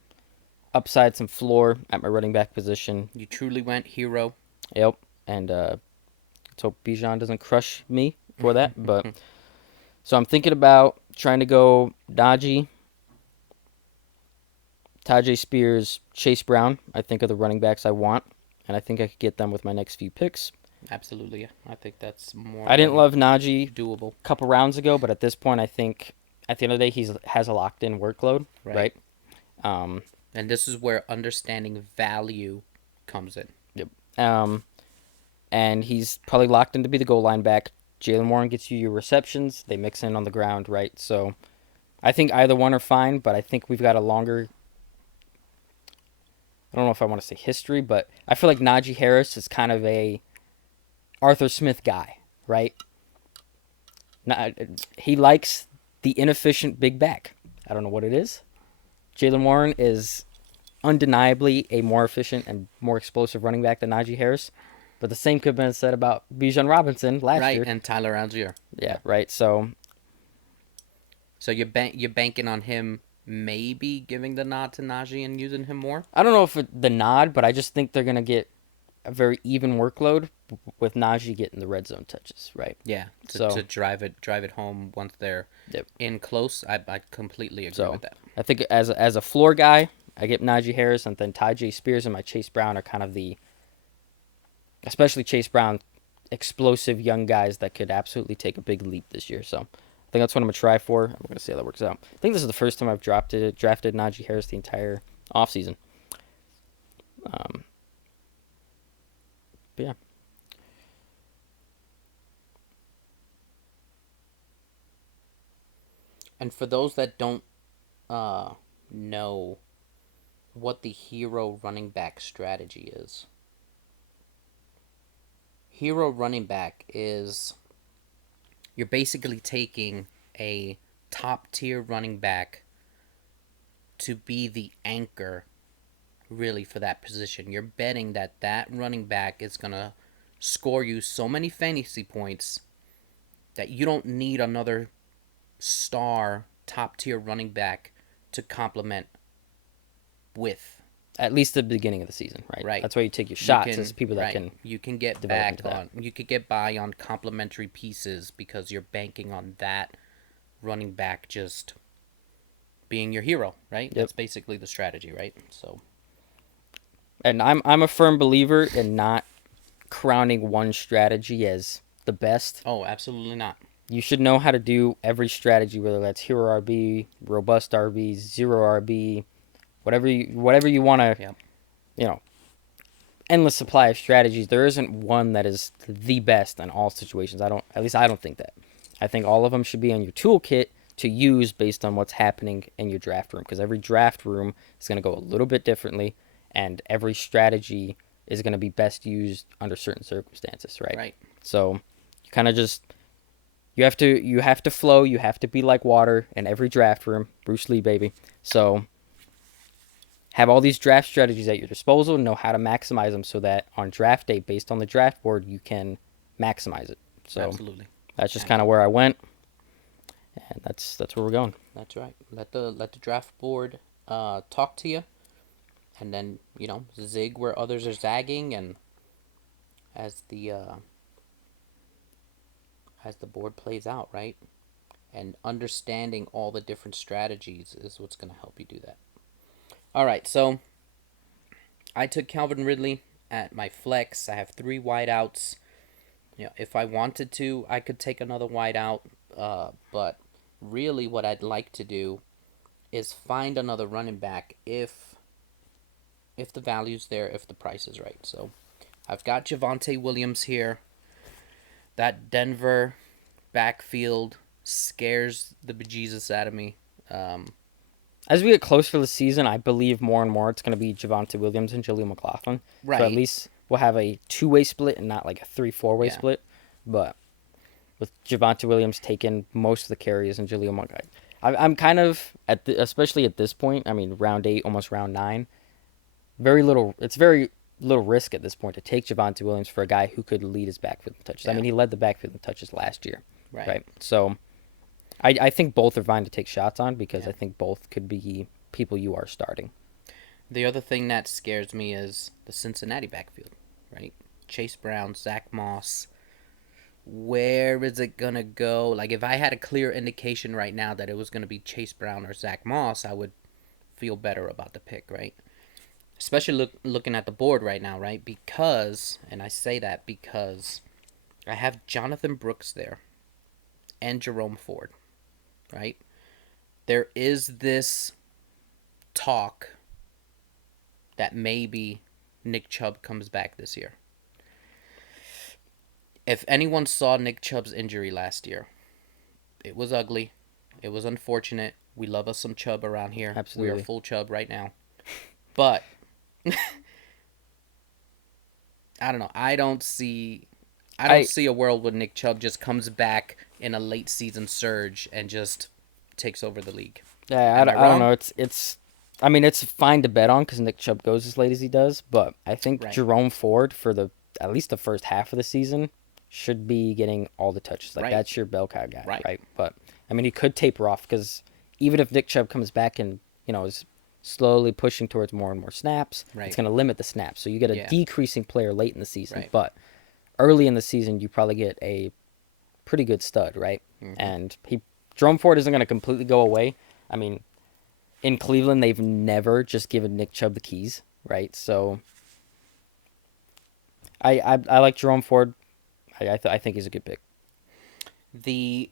upside, some floor at my running back position. You truly went hero. Yep. And let's hope Bijan doesn't crush me for that. But so I'm thinking about trying to go Najee, Tajay Spears, Chase Brown. I think are the running backs I want, and I think I could get them with my next few picks. Absolutely, yeah. I think that's more. I didn't love Najee doable. a couple rounds ago, but at this point, I think at the end of the day, he has a locked-in workload, right? And this is where understanding value comes in. Yep. And he's probably locked in to be the goal line back. Jalen Warren gets you your receptions. They mix in on the ground, right? So I think either one are fine, but I think we've got a longer, I don't know if I want to say history, but I feel like Najee Harris is kind of a Arthur Smith guy, right? He likes the inefficient big back. I don't know what it is. Jalen Warren is undeniably a more efficient and more explosive running back than Najee Harris. But the same could have been said about Bijan Robinson last year. Right, and Tyler Algier. Yeah, right. So you're banking on him maybe giving the nod to Najee and using him more? I don't know if the nod, but I just think they're going to get a very even workload with Najee getting the red zone touches, right? Yeah, So to drive it home once they're yep. in close. I completely agree So with that. I think as a floor guy, I get Najee Harris, and then Tajay Spears and my Chase Brown are kind of especially Chase Brown, explosive young guys that could absolutely take a big leap this year. So I think that's what I'm gonna try for. I'm gonna see how that works out. I think this is the first time I've drafted Najee Harris the entire offseason. Um, but yeah, And for those that don't know what the hero running back strategy is, hero running back is you're basically taking a top tier running back to be the anchor really for that position. You're betting that that running back is going to score you so many fantasy points that you don't need another star top tier running back to complement with. at least the beginning of the season, right? Right. That's why you take your You shots as can people that right. can You can get develop back into that. on you could get by on complementary pieces because you're banking on that running back just being your hero, right? Yep. That's basically the strategy, right? So And I'm a firm believer in not crowning one strategy as the best. oh, absolutely not. You should know how to do every strategy, whether that's hero RB, robust RB, zero RB, whatever you want to, Yep. you know, endless supply of strategies. There isn't one that is the best in all situations. At least I don't think that. I think all of them should be on your toolkit to use based on what's happening in your draft room, because every draft room is going to go a little bit differently, and every strategy is going to be best used under certain circumstances, right? Right. So you kind of just you have to flow, you have to be like water in every draft room, Bruce Lee baby. So have all these draft strategies at your disposal, know how to maximize them so that on draft day, based on the draft board, you can maximize it. So Absolutely. that's just kind of where I went, and that's where we're going. That's right. Let the draft board talk to you, and then zig where others are zagging, and as the uh, as the board plays out, right? And understanding all the different strategies is what's going to help you do that. All right, so I took Calvin Ridley at my flex. I have 3 wideouts. If I wanted to, I could take another wideout. But really, what I'd like to do is find another running back if the value's there, if the price is right. So I've got Javonte Williams here. That Denver backfield scares the bejesus out of me. As we get closer to the season, I believe more and more it's going to be Javonte Williams and Jaleel McLaughlin. Right. So at least we'll have a two-way split and not like a 3-4-way Yeah. split. But with Javonte Williams taking most of the carries and Jaleel McLaughlin, I'm kind of especially at this point. I mean, round 8, almost round 9. It's very little risk at this point to take Javonte Williams for a guy who could lead his backfield in touches. Yeah. I mean, he led the backfield in touches last year, Right. right? So I think both are fine to take shots on because Yeah. I think both could be people you are starting. The other thing that scares me is the Cincinnati backfield, right? Chase Brown, Zach Moss. Where is it going to go? Like, if I had a clear indication right now that it was going to be Chase Brown or Zach Moss, I would feel better about the pick, right? Especially looking at the board right now, right? Because, and I say that because I have Jonathan Brooks there and Jerome Ford, right? There is this talk that maybe Nick Chubb comes back this year. If anyone saw Nick Chubb's injury last year, it was ugly. It was unfortunate. We love us some Chubb around here. Absolutely. We are full Chubb right now. But I don't know. I don't see a world where Nick Chubb just comes back in a late season surge and just takes over the league. Yeah, Am I I don't wrong? know. I mean, it's fine to bet on because Nick Chubb goes as late as he does, but I think Right. Jerome Ford for at least the first half of the season should be getting all the touches. Like Right. that's your bell cow guy, Right. right? But I mean, he could taper off because even if Nick Chubb comes back and is slowly pushing towards more and more snaps. It's Right. going to limit the snaps. So you get a Yeah. decreasing player late in the season. Right. But early in the season, you probably get a pretty good stud, right? Mm-hmm. And Jerome Ford isn't going to completely go away. I mean, in Cleveland, they've never just given Nick Chubb the keys, right? So I like Jerome Ford. I think he's a good pick. The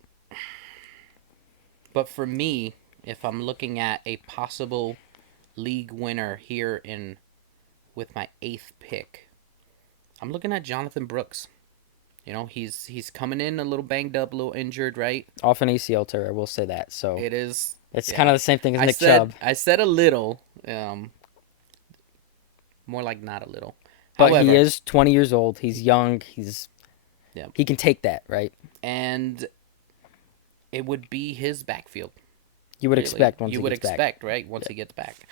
But for me, if I'm looking at a possible league winner here in with my 8th pick, I'm looking at Jonathan Brooks. You know, he's coming in a little banged up, a little injured, right? Off an ACL tear, I will say that. So It is, it's kind yeah. of the same thing as I Nick said Chubb. I said a little, more like not a little. But he However, is 20 years old. He's young. yeah, He can take that, right? and it would be his backfield. You would Really, expect once you he would gets back. expect, right? Once he gets back.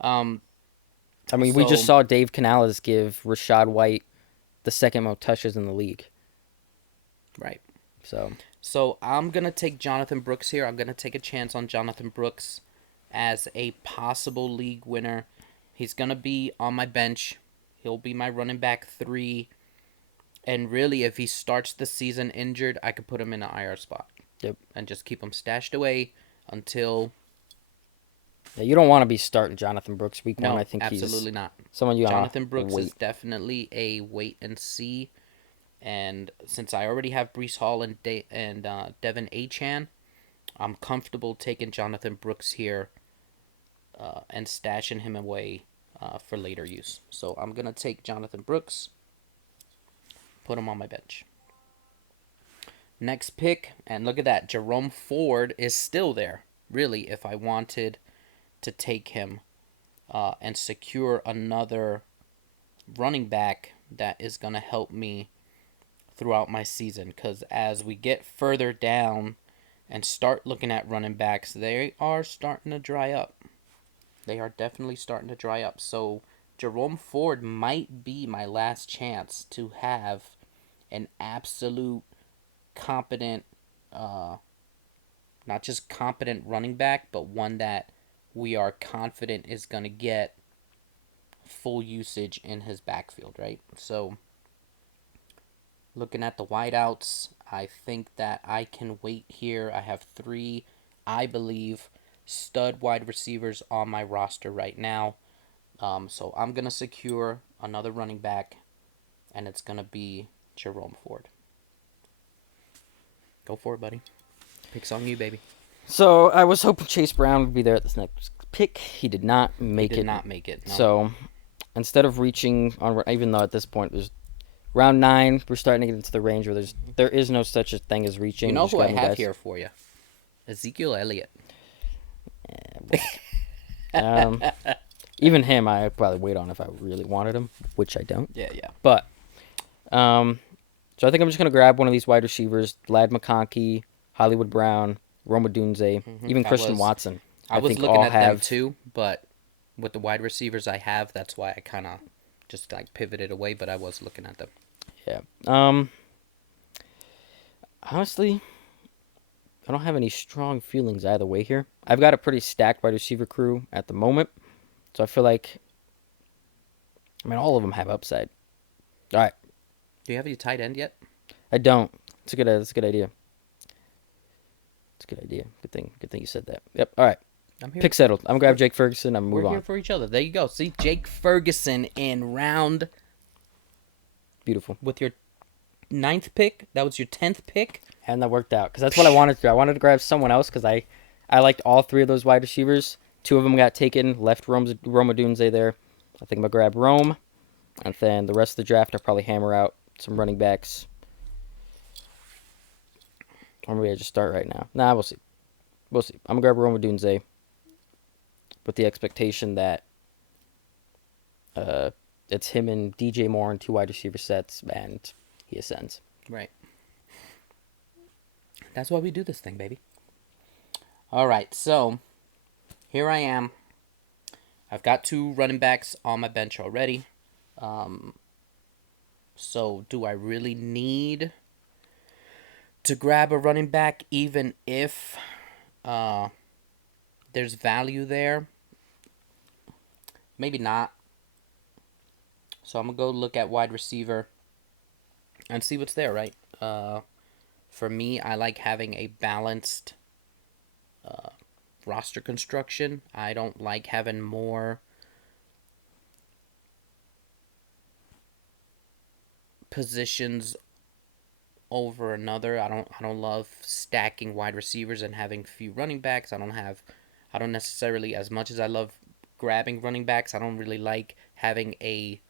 Um, I mean, we just so saw Dave Canales give Rashad White the second most touches in the league. right. So So I'm gonna take Jonathan Brooks here. I'm gonna take a chance on Jonathan Brooks as a possible league winner. He's gonna be on my bench. He'll be my running back 3. And really, if he starts the season injured, I could put him in an IR spot. Yep. And just keep him stashed away until. yeah, you don't want to be starting Jonathan Brooks week 1. I No, think absolutely he's not. someone you want Jonathan to Brooks is wait. definitely a wait and see. And since I already have Brees Hall and Devin Achan, I'm comfortable taking Jonathan Brooks here and stashing him away for later use. So I'm going to take Jonathan Brooks, put him on my bench. Next pick, and look at that, Jerome Ford is still there. Really, if I wanted to take him and secure another running back that is going to help me throughout my season, because as we get further down and start looking at running backs, they are starting to dry up. They are definitely starting to dry up. So Jerome Ford might be my last chance to have an absolute competent, not just competent running back, but one that we are confident is going to get full usage in his backfield, right? So looking at the wideouts, I think that I can wait here. I have 3, I believe, stud wide receivers on my roster right now. So I'm going to secure another running back, and it's going to be Jerome Ford. Go for it, buddy. Pick's on you, baby. So I was hoping Chase Brown would be there at this next pick. He did not make it. He did not make it. No. So instead of reaching on, even though at this point there's round 9, we're starting to get into the range where there is no such a thing as reaching. You know just who I grabbing have guys. here for you? Ezekiel Elliott. Even him, I'd probably wait on if I really wanted him, which I don't. Yeah. But, so I think I'm just going to grab one of these wide receivers, Lad McConkey, Hollywood Brown, Roma Dunze, even Christian Watson. I was think looking all at have, them too, but with the wide receivers I have, that's why I kind of just like pivoted away, but I was looking at them. Yeah. Honestly, I don't have any strong feelings either way here. I've got a pretty stacked wide receiver crew at the moment, so I feel like, I mean, all of them have upside. All right. Do you have any tight end yet? I don't. It's a good idea. It's a good idea. Good thing you said that. Yep. All right. I'm here. Pick settled. I'm gonna grab Jake Ferguson. I'm We're move here on. for each other. There you go. See, Jake Ferguson in round Beautiful. with your 9th pick. That was your 10th pick. And that worked out because that's what I wanted to do. I wanted to grab someone else because I liked all 3 of those wide receivers. 2 of them got taken. Left Roma Dunze there. I think I'm gonna grab Rome, and then the rest of the draft I'll probably hammer out some running backs. Or maybe I just start right now. Nah, we'll see. We'll see. I'm gonna grab Roma Dunze with the expectation that it's him and DJ Moore in 2 wide receiver sets, and he ascends. Right. That's why we do this thing, baby. All right, so here I am. I've got 2 running backs on my bench already. So do I really need to grab a running back even if there's value there? maybe not. So I'm gonna go look at wide receiver and see what's there, right? For me, I like having a balanced roster construction. I don't like having more positions over another. I don't love stacking wide receivers and having few running backs. I don't necessarily, as much as I love grabbing running backs, I don't really like having a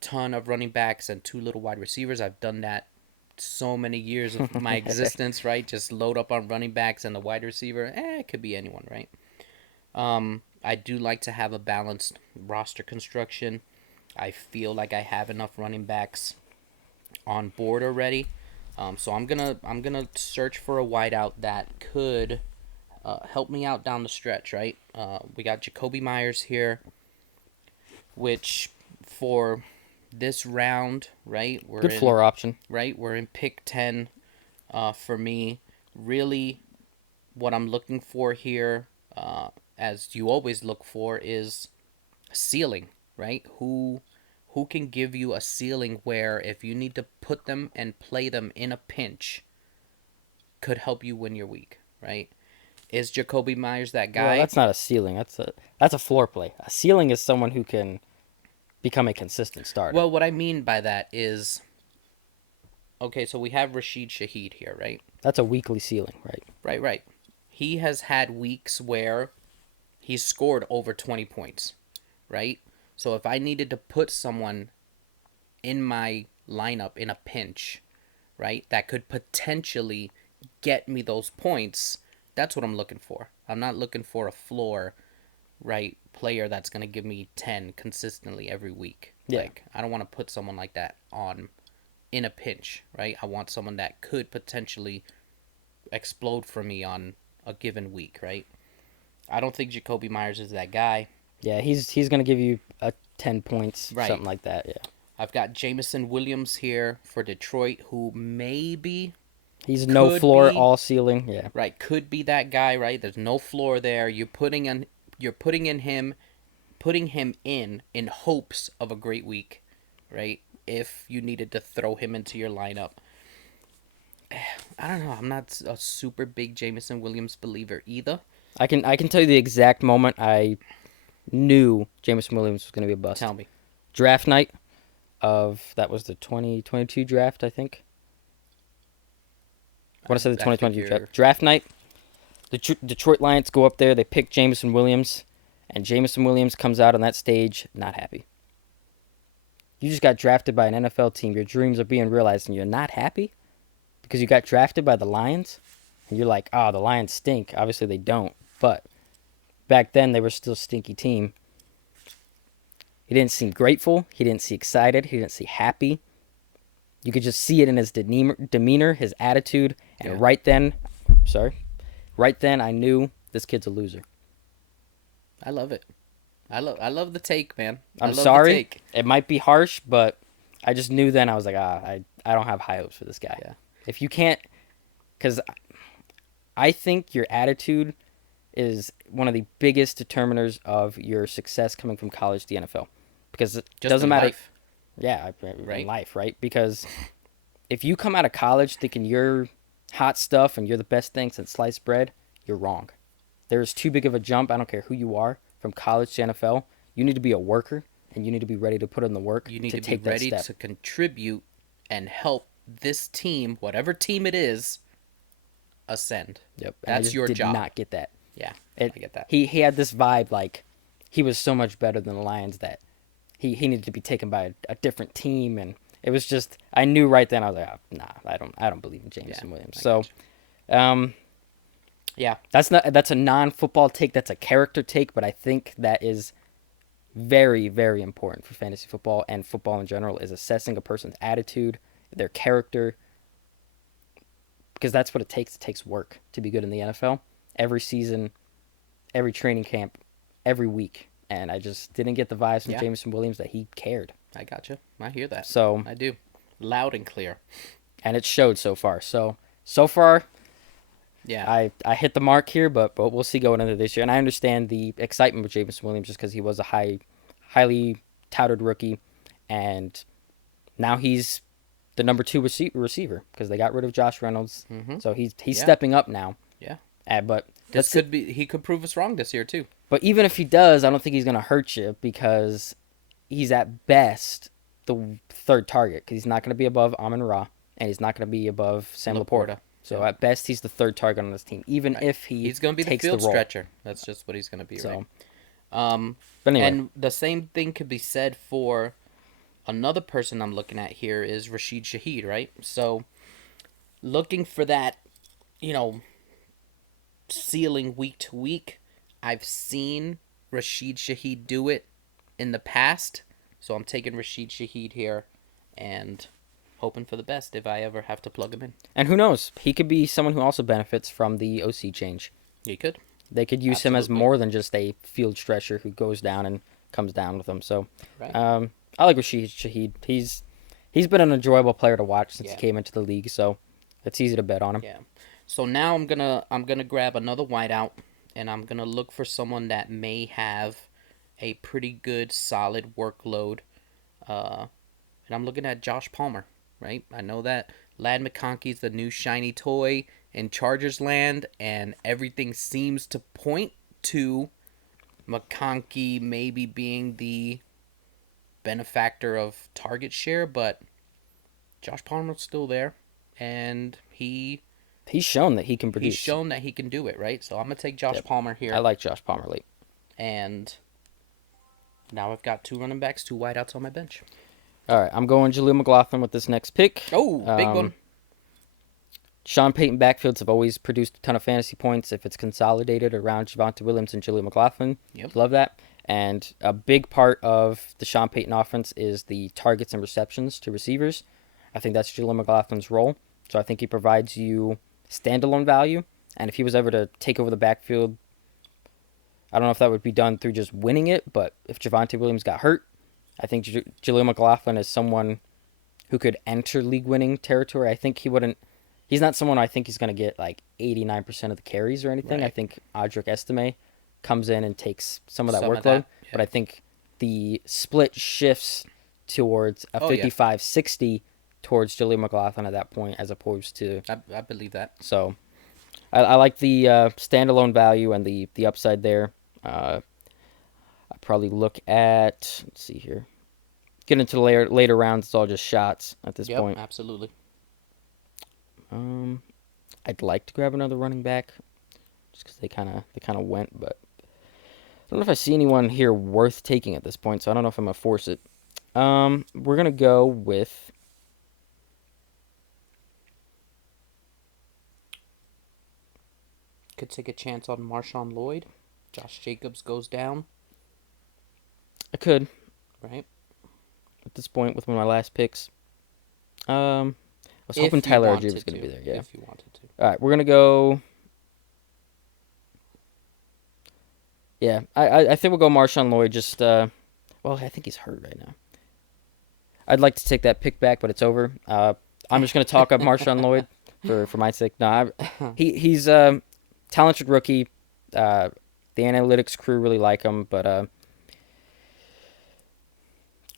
ton of running backs and too little wide receivers. I've done that so many years of my existence, right? Just load up on running backs and the wide receiver. It could be anyone, right? I do like to have a balanced roster construction. I feel like I have enough running backs on board already. So I'm gonna search for a wideout that could help me out down the stretch, right? We got Jacoby Myers here, which for this round, right? Good floor option. Right, we're in pick 10. For me, really, what I'm looking for here, as you always look for, is ceiling, right? Who can give you a ceiling where if you need to put them and play them in a pinch, could help you win your week, right? Is Jacoby Myers that Well, guy? that's not a ceiling. That's a floor play. A ceiling is someone who can become a consistent starter. Well, what I mean by that is, okay, so we have Rashid Shaheed here, right? That's a weekly ceiling, right? Right, right. He has had weeks where he's scored over 20 points, right? So if I needed to put someone in my lineup in a pinch, right, that could potentially get me those points, that's what I'm looking for. I'm not looking for a floor, right, player that's going to give me 10 consistently every week. Yeah. Like, I don't want to put someone like that on in a pinch, right? I want someone that could potentially explode for me on a given week, right? I don't think Jacoby Myers is that guy. Yeah, he's gonna give you a 10 points, Right. something like that. Yeah. I've got Jameson Williams here for Detroit, who maybe He's no could floor, be all ceiling. Yeah. right. Could be that guy, right? There's no floor there. You're putting him in hopes of a great week, right? If you needed to throw him into your lineup. I don't know. I'm not a super big Jameson Williams believer either. I can tell you the exact moment I knew Jameson Williams was gonna be a bust. Tell me. Draft night that was the 2022 draft, I think. I want to say the 2022 draft. Draft night. The Detroit Lions go up there. They pick Jameson Williams, and Jameson Williams comes out on that stage not happy. You just got drafted by an NFL team. Your dreams are being realized, and you're not happy because you got drafted by the Lions. And you're like, the Lions stink. Obviously, they don't. But back then, they were still a stinky team. He didn't seem grateful. He didn't seem excited. He didn't seem happy. You could just see it in his demeanor, his attitude. And Yeah. right then, I knew this kid's a loser. I love it. I love the take, man. I I'm love sorry. The take. It might be harsh, but I just knew then. I was like, I don't have high hopes for this guy. Yeah. If you can't, because I think your attitude is one of the biggest determiners of your success coming from college to the NFL. Because it Just doesn't in matter. life. Yeah, Right. in life, right? Because if you come out of college thinking you're hot stuff and you're the best thing since sliced bread, you're wrong. There's too big of a jump. I don't care who you are, from college to NFL. You need to be a worker, and you need to be ready to put in the work You need to to be take that ready step. to contribute and help this team, whatever team it is, ascend. Yep. And I That's just your did job. not get that. Yeah, I get that. He had this vibe like he was so much better than the Lions that he needed to be taken by a different team, and it was just I knew right then. I was like, nah, I don't believe in Jameson Williams. I So, Yeah, that's a non-football take. That's a character take, but I think that is very, very important for fantasy football and football in general is assessing a person's attitude, their character, because that's what it takes. It takes work to be good in the NFL. Every season, every training camp, every week. And I just didn't get the vibes from Yeah. Jameson Williams that he cared. I got you. I hear that. So, I do. Loud and clear. and it showed so far. So far, Yeah. I hit the mark here, but we'll see going into this year. And I understand the excitement with Jameson Williams just because he was a highly touted rookie, and now he's the number two receiver because they got rid of Josh Reynolds, Mm-hmm. so he's Yeah. stepping up now. Yeah. But This could be. He could prove us wrong this year too. but even if he does, I don't think he's gonna hurt you because he's at best the third target because he's not gonna be above Amon Ra and he's not gonna be above Sam Laporta. Laporta. So Yeah. at best, he's the third target on this team, even Right. if he He's going to be the takes the field role. stretcher. That's just what he's going to be, right? So, Um, but anyway, and the same thing could be said for another person I'm looking at here is Rashid Shaheed, right? So, looking for that, you know, ceiling week to week, I've seen Rashid Shaheed do it in the past. So, I'm taking Rashid Shaheed here and hoping for the best if I ever have to plug him in. and who knows? He could be someone who also benefits from the OC change. He could. They could use him as Absolutely. more than just a field stretcher who goes down and comes down with them. So, Right. I like Rashid Shaheed. He's been an enjoyable player to watch since Yeah. he came into the league. So, it's easy to bet on him. Yeah. So now I'm gonna grab another wideout, and I'm gonna look for someone that may have a pretty good solid workload. And I'm looking at Josh Palmer, right? I know that Lad McConkey's the new shiny toy in Chargers land, and everything seems to point to McConkey maybe being the benefactor of target share, but Josh Palmer's still there, and He's shown that he can he's produce. shown that he can do it, right? So I'm gonna take Josh Yep. Palmer here, I like Josh Palmer late. and now I've got two running backs, two wideouts on my bench. All right, I'm going Jaleel McLaughlin with this next pick. Oh, big one. Sean Payton backfields have always produced a ton of fantasy points if it's consolidated around Javonte Williams and Jaleel McLaughlin. Yep. Love that. And a big part of the Sean Payton offense is the targets and receptions to receivers. I think that's Jaleel McLaughlin's role. So I think he provides you standalone value. And if he was ever to take over the backfield, I don't know if that would be done through just winning it, but if Javonte Williams got hurt, I think Jaleel McLaughlin is someone who could enter league winning territory. I think he wouldn't. He's not someone I think he's going to get like 89% of the carries or anything. Right. I think Audric Estime comes in and takes some of that Some of workload. that, yeah. But I think the split shifts towards a Oh, yeah. 55-60 towards Jaleel McLaughlin at that point as opposed to. I believe that. So I like the standalone value and the upside there. I probably look at, let's see here. Get into the later rounds, it's all just shots at this Yep, point. absolutely. I'd like to grab another running back, just because they kind of went, but I don't know if I see anyone here worth taking at this point, so I don't know if I'm gonna force it. We're gonna go with. Could take a chance on Marshawn Lloyd. Josh Jacobs goes down, I could right? at this point with one of my last picks. I was If hoping you Tyler wanted Algier was gonna to, be there. Yeah. If you wanted to. All right, we're gonna go. Yeah, I think we'll go Marshawn Lloyd. Just well, I think he's hurt right now. I'd like to take that pick back, but it's over. I'm just gonna talk up Marshawn Lloyd for my sake. No, he's a talented rookie. The analytics crew really like him, but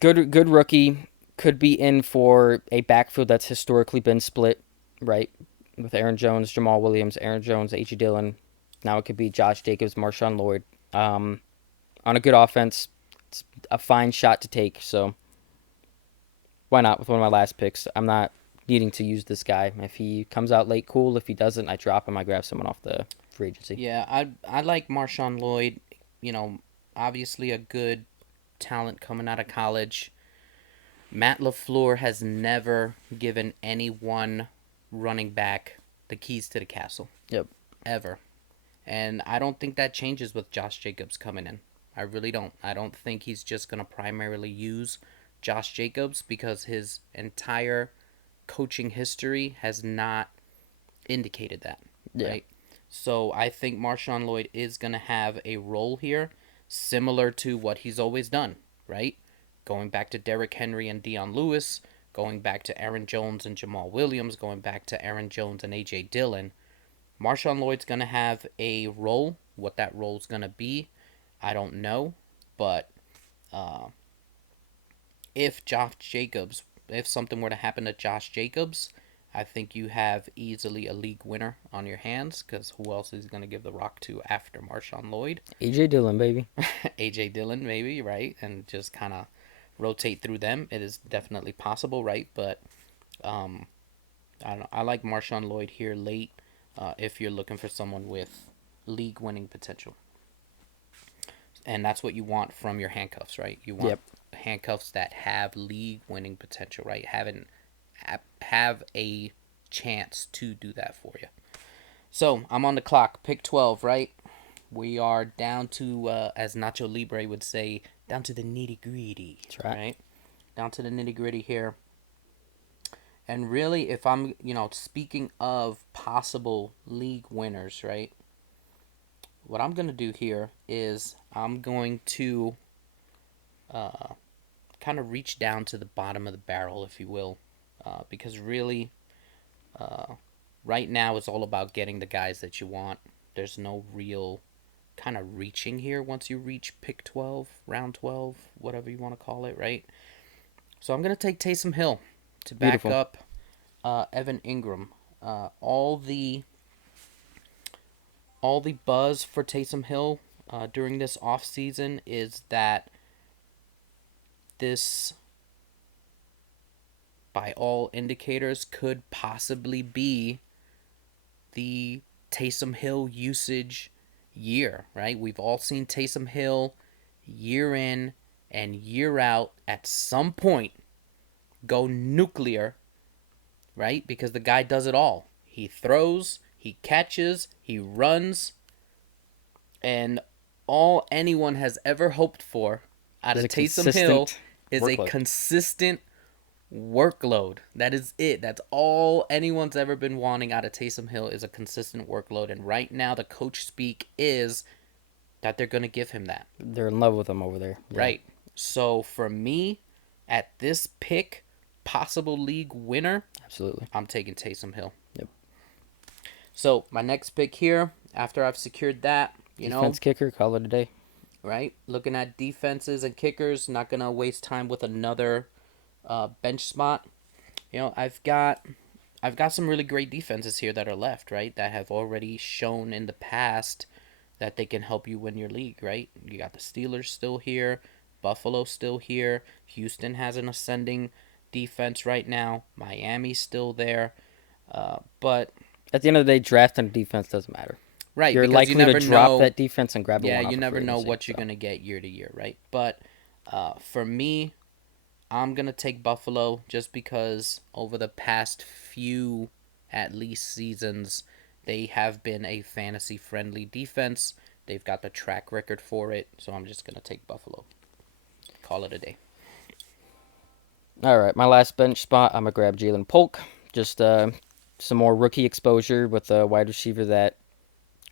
good rookie. Could be in for a backfield that's historically been split, right? With Aaron Jones, Jamal Williams, Aaron Jones, A.J. Dillon. Now it could be Josh Jacobs, Marshawn Lloyd. On a good offense, it's a fine shot to take. So why not with one of my last picks? I'm not needing to use this guy. If he comes out late, cool. If he doesn't, I drop him. I grab someone off the free agency. Yeah, I like Marshawn Lloyd. You know, obviously a good talent coming out of college. Matt LaFleur has never given any one running back the keys to the castle. Yep. Ever. And I don't think that changes with Josh Jacobs coming in. I really don't. I don't think he's just going to primarily use Josh Jacobs because his entire coaching history has not indicated that. Yeah. Right? So I think Marshawn Lloyd is going to have a role here similar to what he's always done, right? Going back to Derrick Henry and Deion Lewis, going back to Aaron Jones and Jamal Williams, going back to Aaron Jones and A.J. Dillon. Marshawn Lloyd's going to have a role. What that role's going to be, I don't know. But Uh, if Josh Jacobs, if something were to happen to Josh Jacobs, I think you have easily a league winner on your hands because who else is going to give the rock to after Marshawn Lloyd? AJ Dillon, baby. AJ Dillon, maybe, right? And just kind of rotate through them. It is definitely possible, right? But um, I don't know. I like Marshawn Lloyd here late if you're looking for someone with league winning potential. And that's what you want from your handcuffs, right? You want Yep. handcuffs that have league winning potential, right? Have a chance to do that for you. So I'm on the clock. Pick 12, right? We are down to, as Nacho Libre would say, down to the nitty gritty, That's right. right? Down to the nitty gritty here. And really, if I'm, speaking of possible league winners, right? What I'm going to do here is I'm going to kind of reach down to the bottom of the barrel, if you will, because really, right now it's all about getting the guys that you want. There's no real kind of reaching here once you reach pick 12, round 12, whatever you want to call it, right? So I'm going to take Taysom Hill to back Beautiful. up Evan Ingram. All the buzz for Taysom Hill during this offseason is that this, by all indicators, could possibly be the Taysom Hill usage year, right? We've all seen Taysom Hill year in and year out at some point go nuclear, right? Because the guy does it all. He throws, he catches, he runs, and all anyone has ever hoped for out Is of a Taysom Hill consistent is a workload. consistent workload. That is it. That's all anyone's ever been wanting out of Taysom Hill is a consistent workload. And right now, the coach speak is that they're going to give him that. They're in love with him over there. Yeah. Right. So for me, at this pick, possible league winner, Absolutely. I'm taking Taysom Hill. Yep. So my next pick here, after I've secured that, Defense kicker, call it a day. right? Looking at defenses and kickers, not gonna waste time with another bench spot. I've got some really great defenses here that are left, right? That have already shown in the past that they can help you win your league, right? You got the Steelers still here, Buffalo still here, Houston has an ascending defense right now, Miami's still there, but At the end of the day, drafting a defense doesn't matter. right, You're because you likely to never drop know. that defense and grab the Yeah, one you off of never free know agency. what you're gonna get year to year, right? But for me, I'm going to take Buffalo just because over the past few, at least, seasons, they have been a fantasy friendly defense. They've got the track record for it. So I'm just going to take Buffalo. Call it a day. All right, my last bench spot, I'm going to grab Jalen Polk. Just some more rookie exposure with a wide receiver that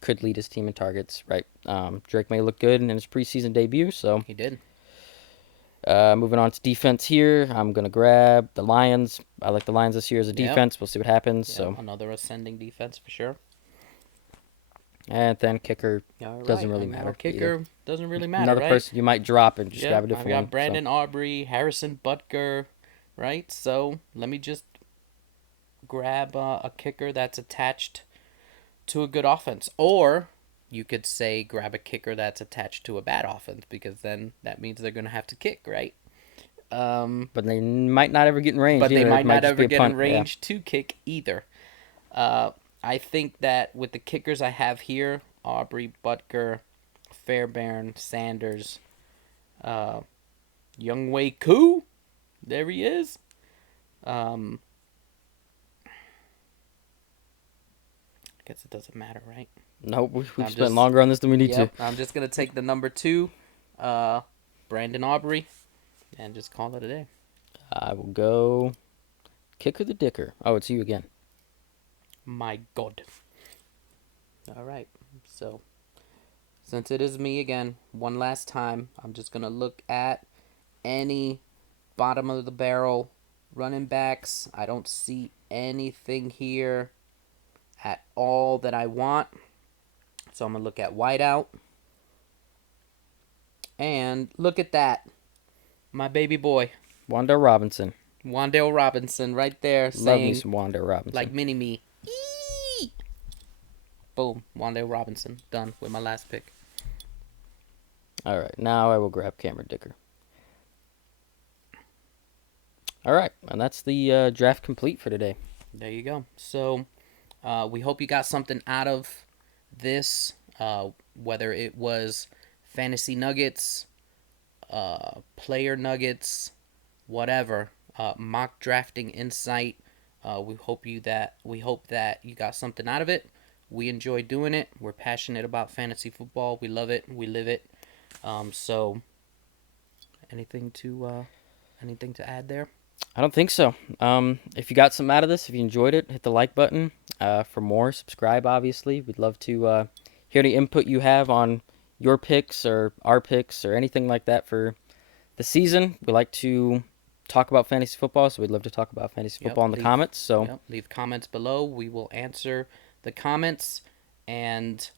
could lead his team in targets, right? Drake May look good in his preseason debut, so He did. moving on to defense here, I'm going to grab the Lions. I like the Lions this year as a Yep. defense. We'll see what happens. Yep. So, Another ascending defense for sure. and then kicker All right. doesn't really and matter. Our kicker doesn't really matter, Another right? person you might drop and just Yeah, grab a I've different got one. Brandon Aubrey, Harrison Butker, right? So let me just grab a kicker that's attached to a good offense. Or you could say grab a kicker that's attached to a bad offense because then that means they're going to have to kick, right? But they might not ever get in range But they either. might It might not just ever be a get in punt. Yeah. range to kick either. I think that with the kickers I have here, Aubrey, Butker, Fairbairn, Sanders, Younghoe Koo, there he is. I guess it doesn't matter, right? Nope, we've I'm spent just- longer on this than we need to. I'm just going to take the number 2, Brandon Aubrey, and just call it a day. I will go kicker the dicker. Oh, it's you again. My God. All right. So, since it is me again, one last time, I'm just going to look at any bottom of the barrel running backs. I don't see anything here at all that I want. So, I'm going to look at wideout. And look at that. My baby boy, Wanda Robinson. Wandale Robinson, right there Love me saying, some Wanda like Robinson. mini me, "Eee!" Boom, Wandale Robinson. Done with my last pick. All right, now I will grab Cameron Dicker. All right, and that's the draft complete for today. There you go. So, we hope you got something out of this, whether it was fantasy nuggets, player nuggets, whatever, mock drafting insight. We hope that you got something out of it. We enjoy doing it. We're passionate about fantasy football. We love it. We live it. So, anything to add there? I don't think so. If you got something out of this, if you enjoyed it, hit the like button. For more, subscribe, obviously. We'd love to hear any input you have on your picks or our picks or anything like that for the season. We like to talk about fantasy football, so we'd love to talk about fantasy Yep. football in the comments. So Leave comments below. We will answer the comments, and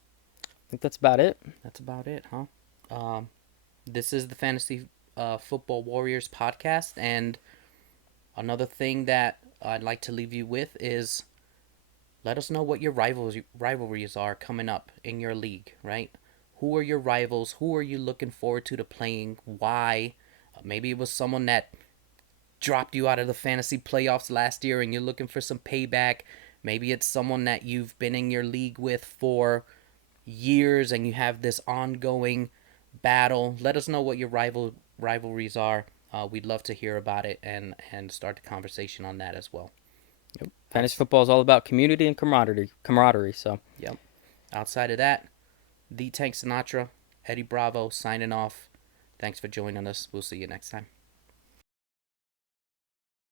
I think that's about it. that's about it, huh? Um, this is the Fantasy Football Warriors podcast, and another thing that I'd like to leave you with is let us know what your rivalries are coming up in your league, right? Who are your rivals? Who are you looking forward to playing? Why? Maybe it was someone that dropped you out of the fantasy playoffs last year and you're looking for some payback. Maybe it's someone that you've been in your league with for years and you have this ongoing battle. Let us know what your rivalries are. We'd love to hear about it and start the conversation on that as well. Yep. Fantasy football is all about community and camaraderie. So Yep. Outside of that, the Tank Sinatra, Eddie Bravo signing off. Thanks for joining us. We'll see you next time.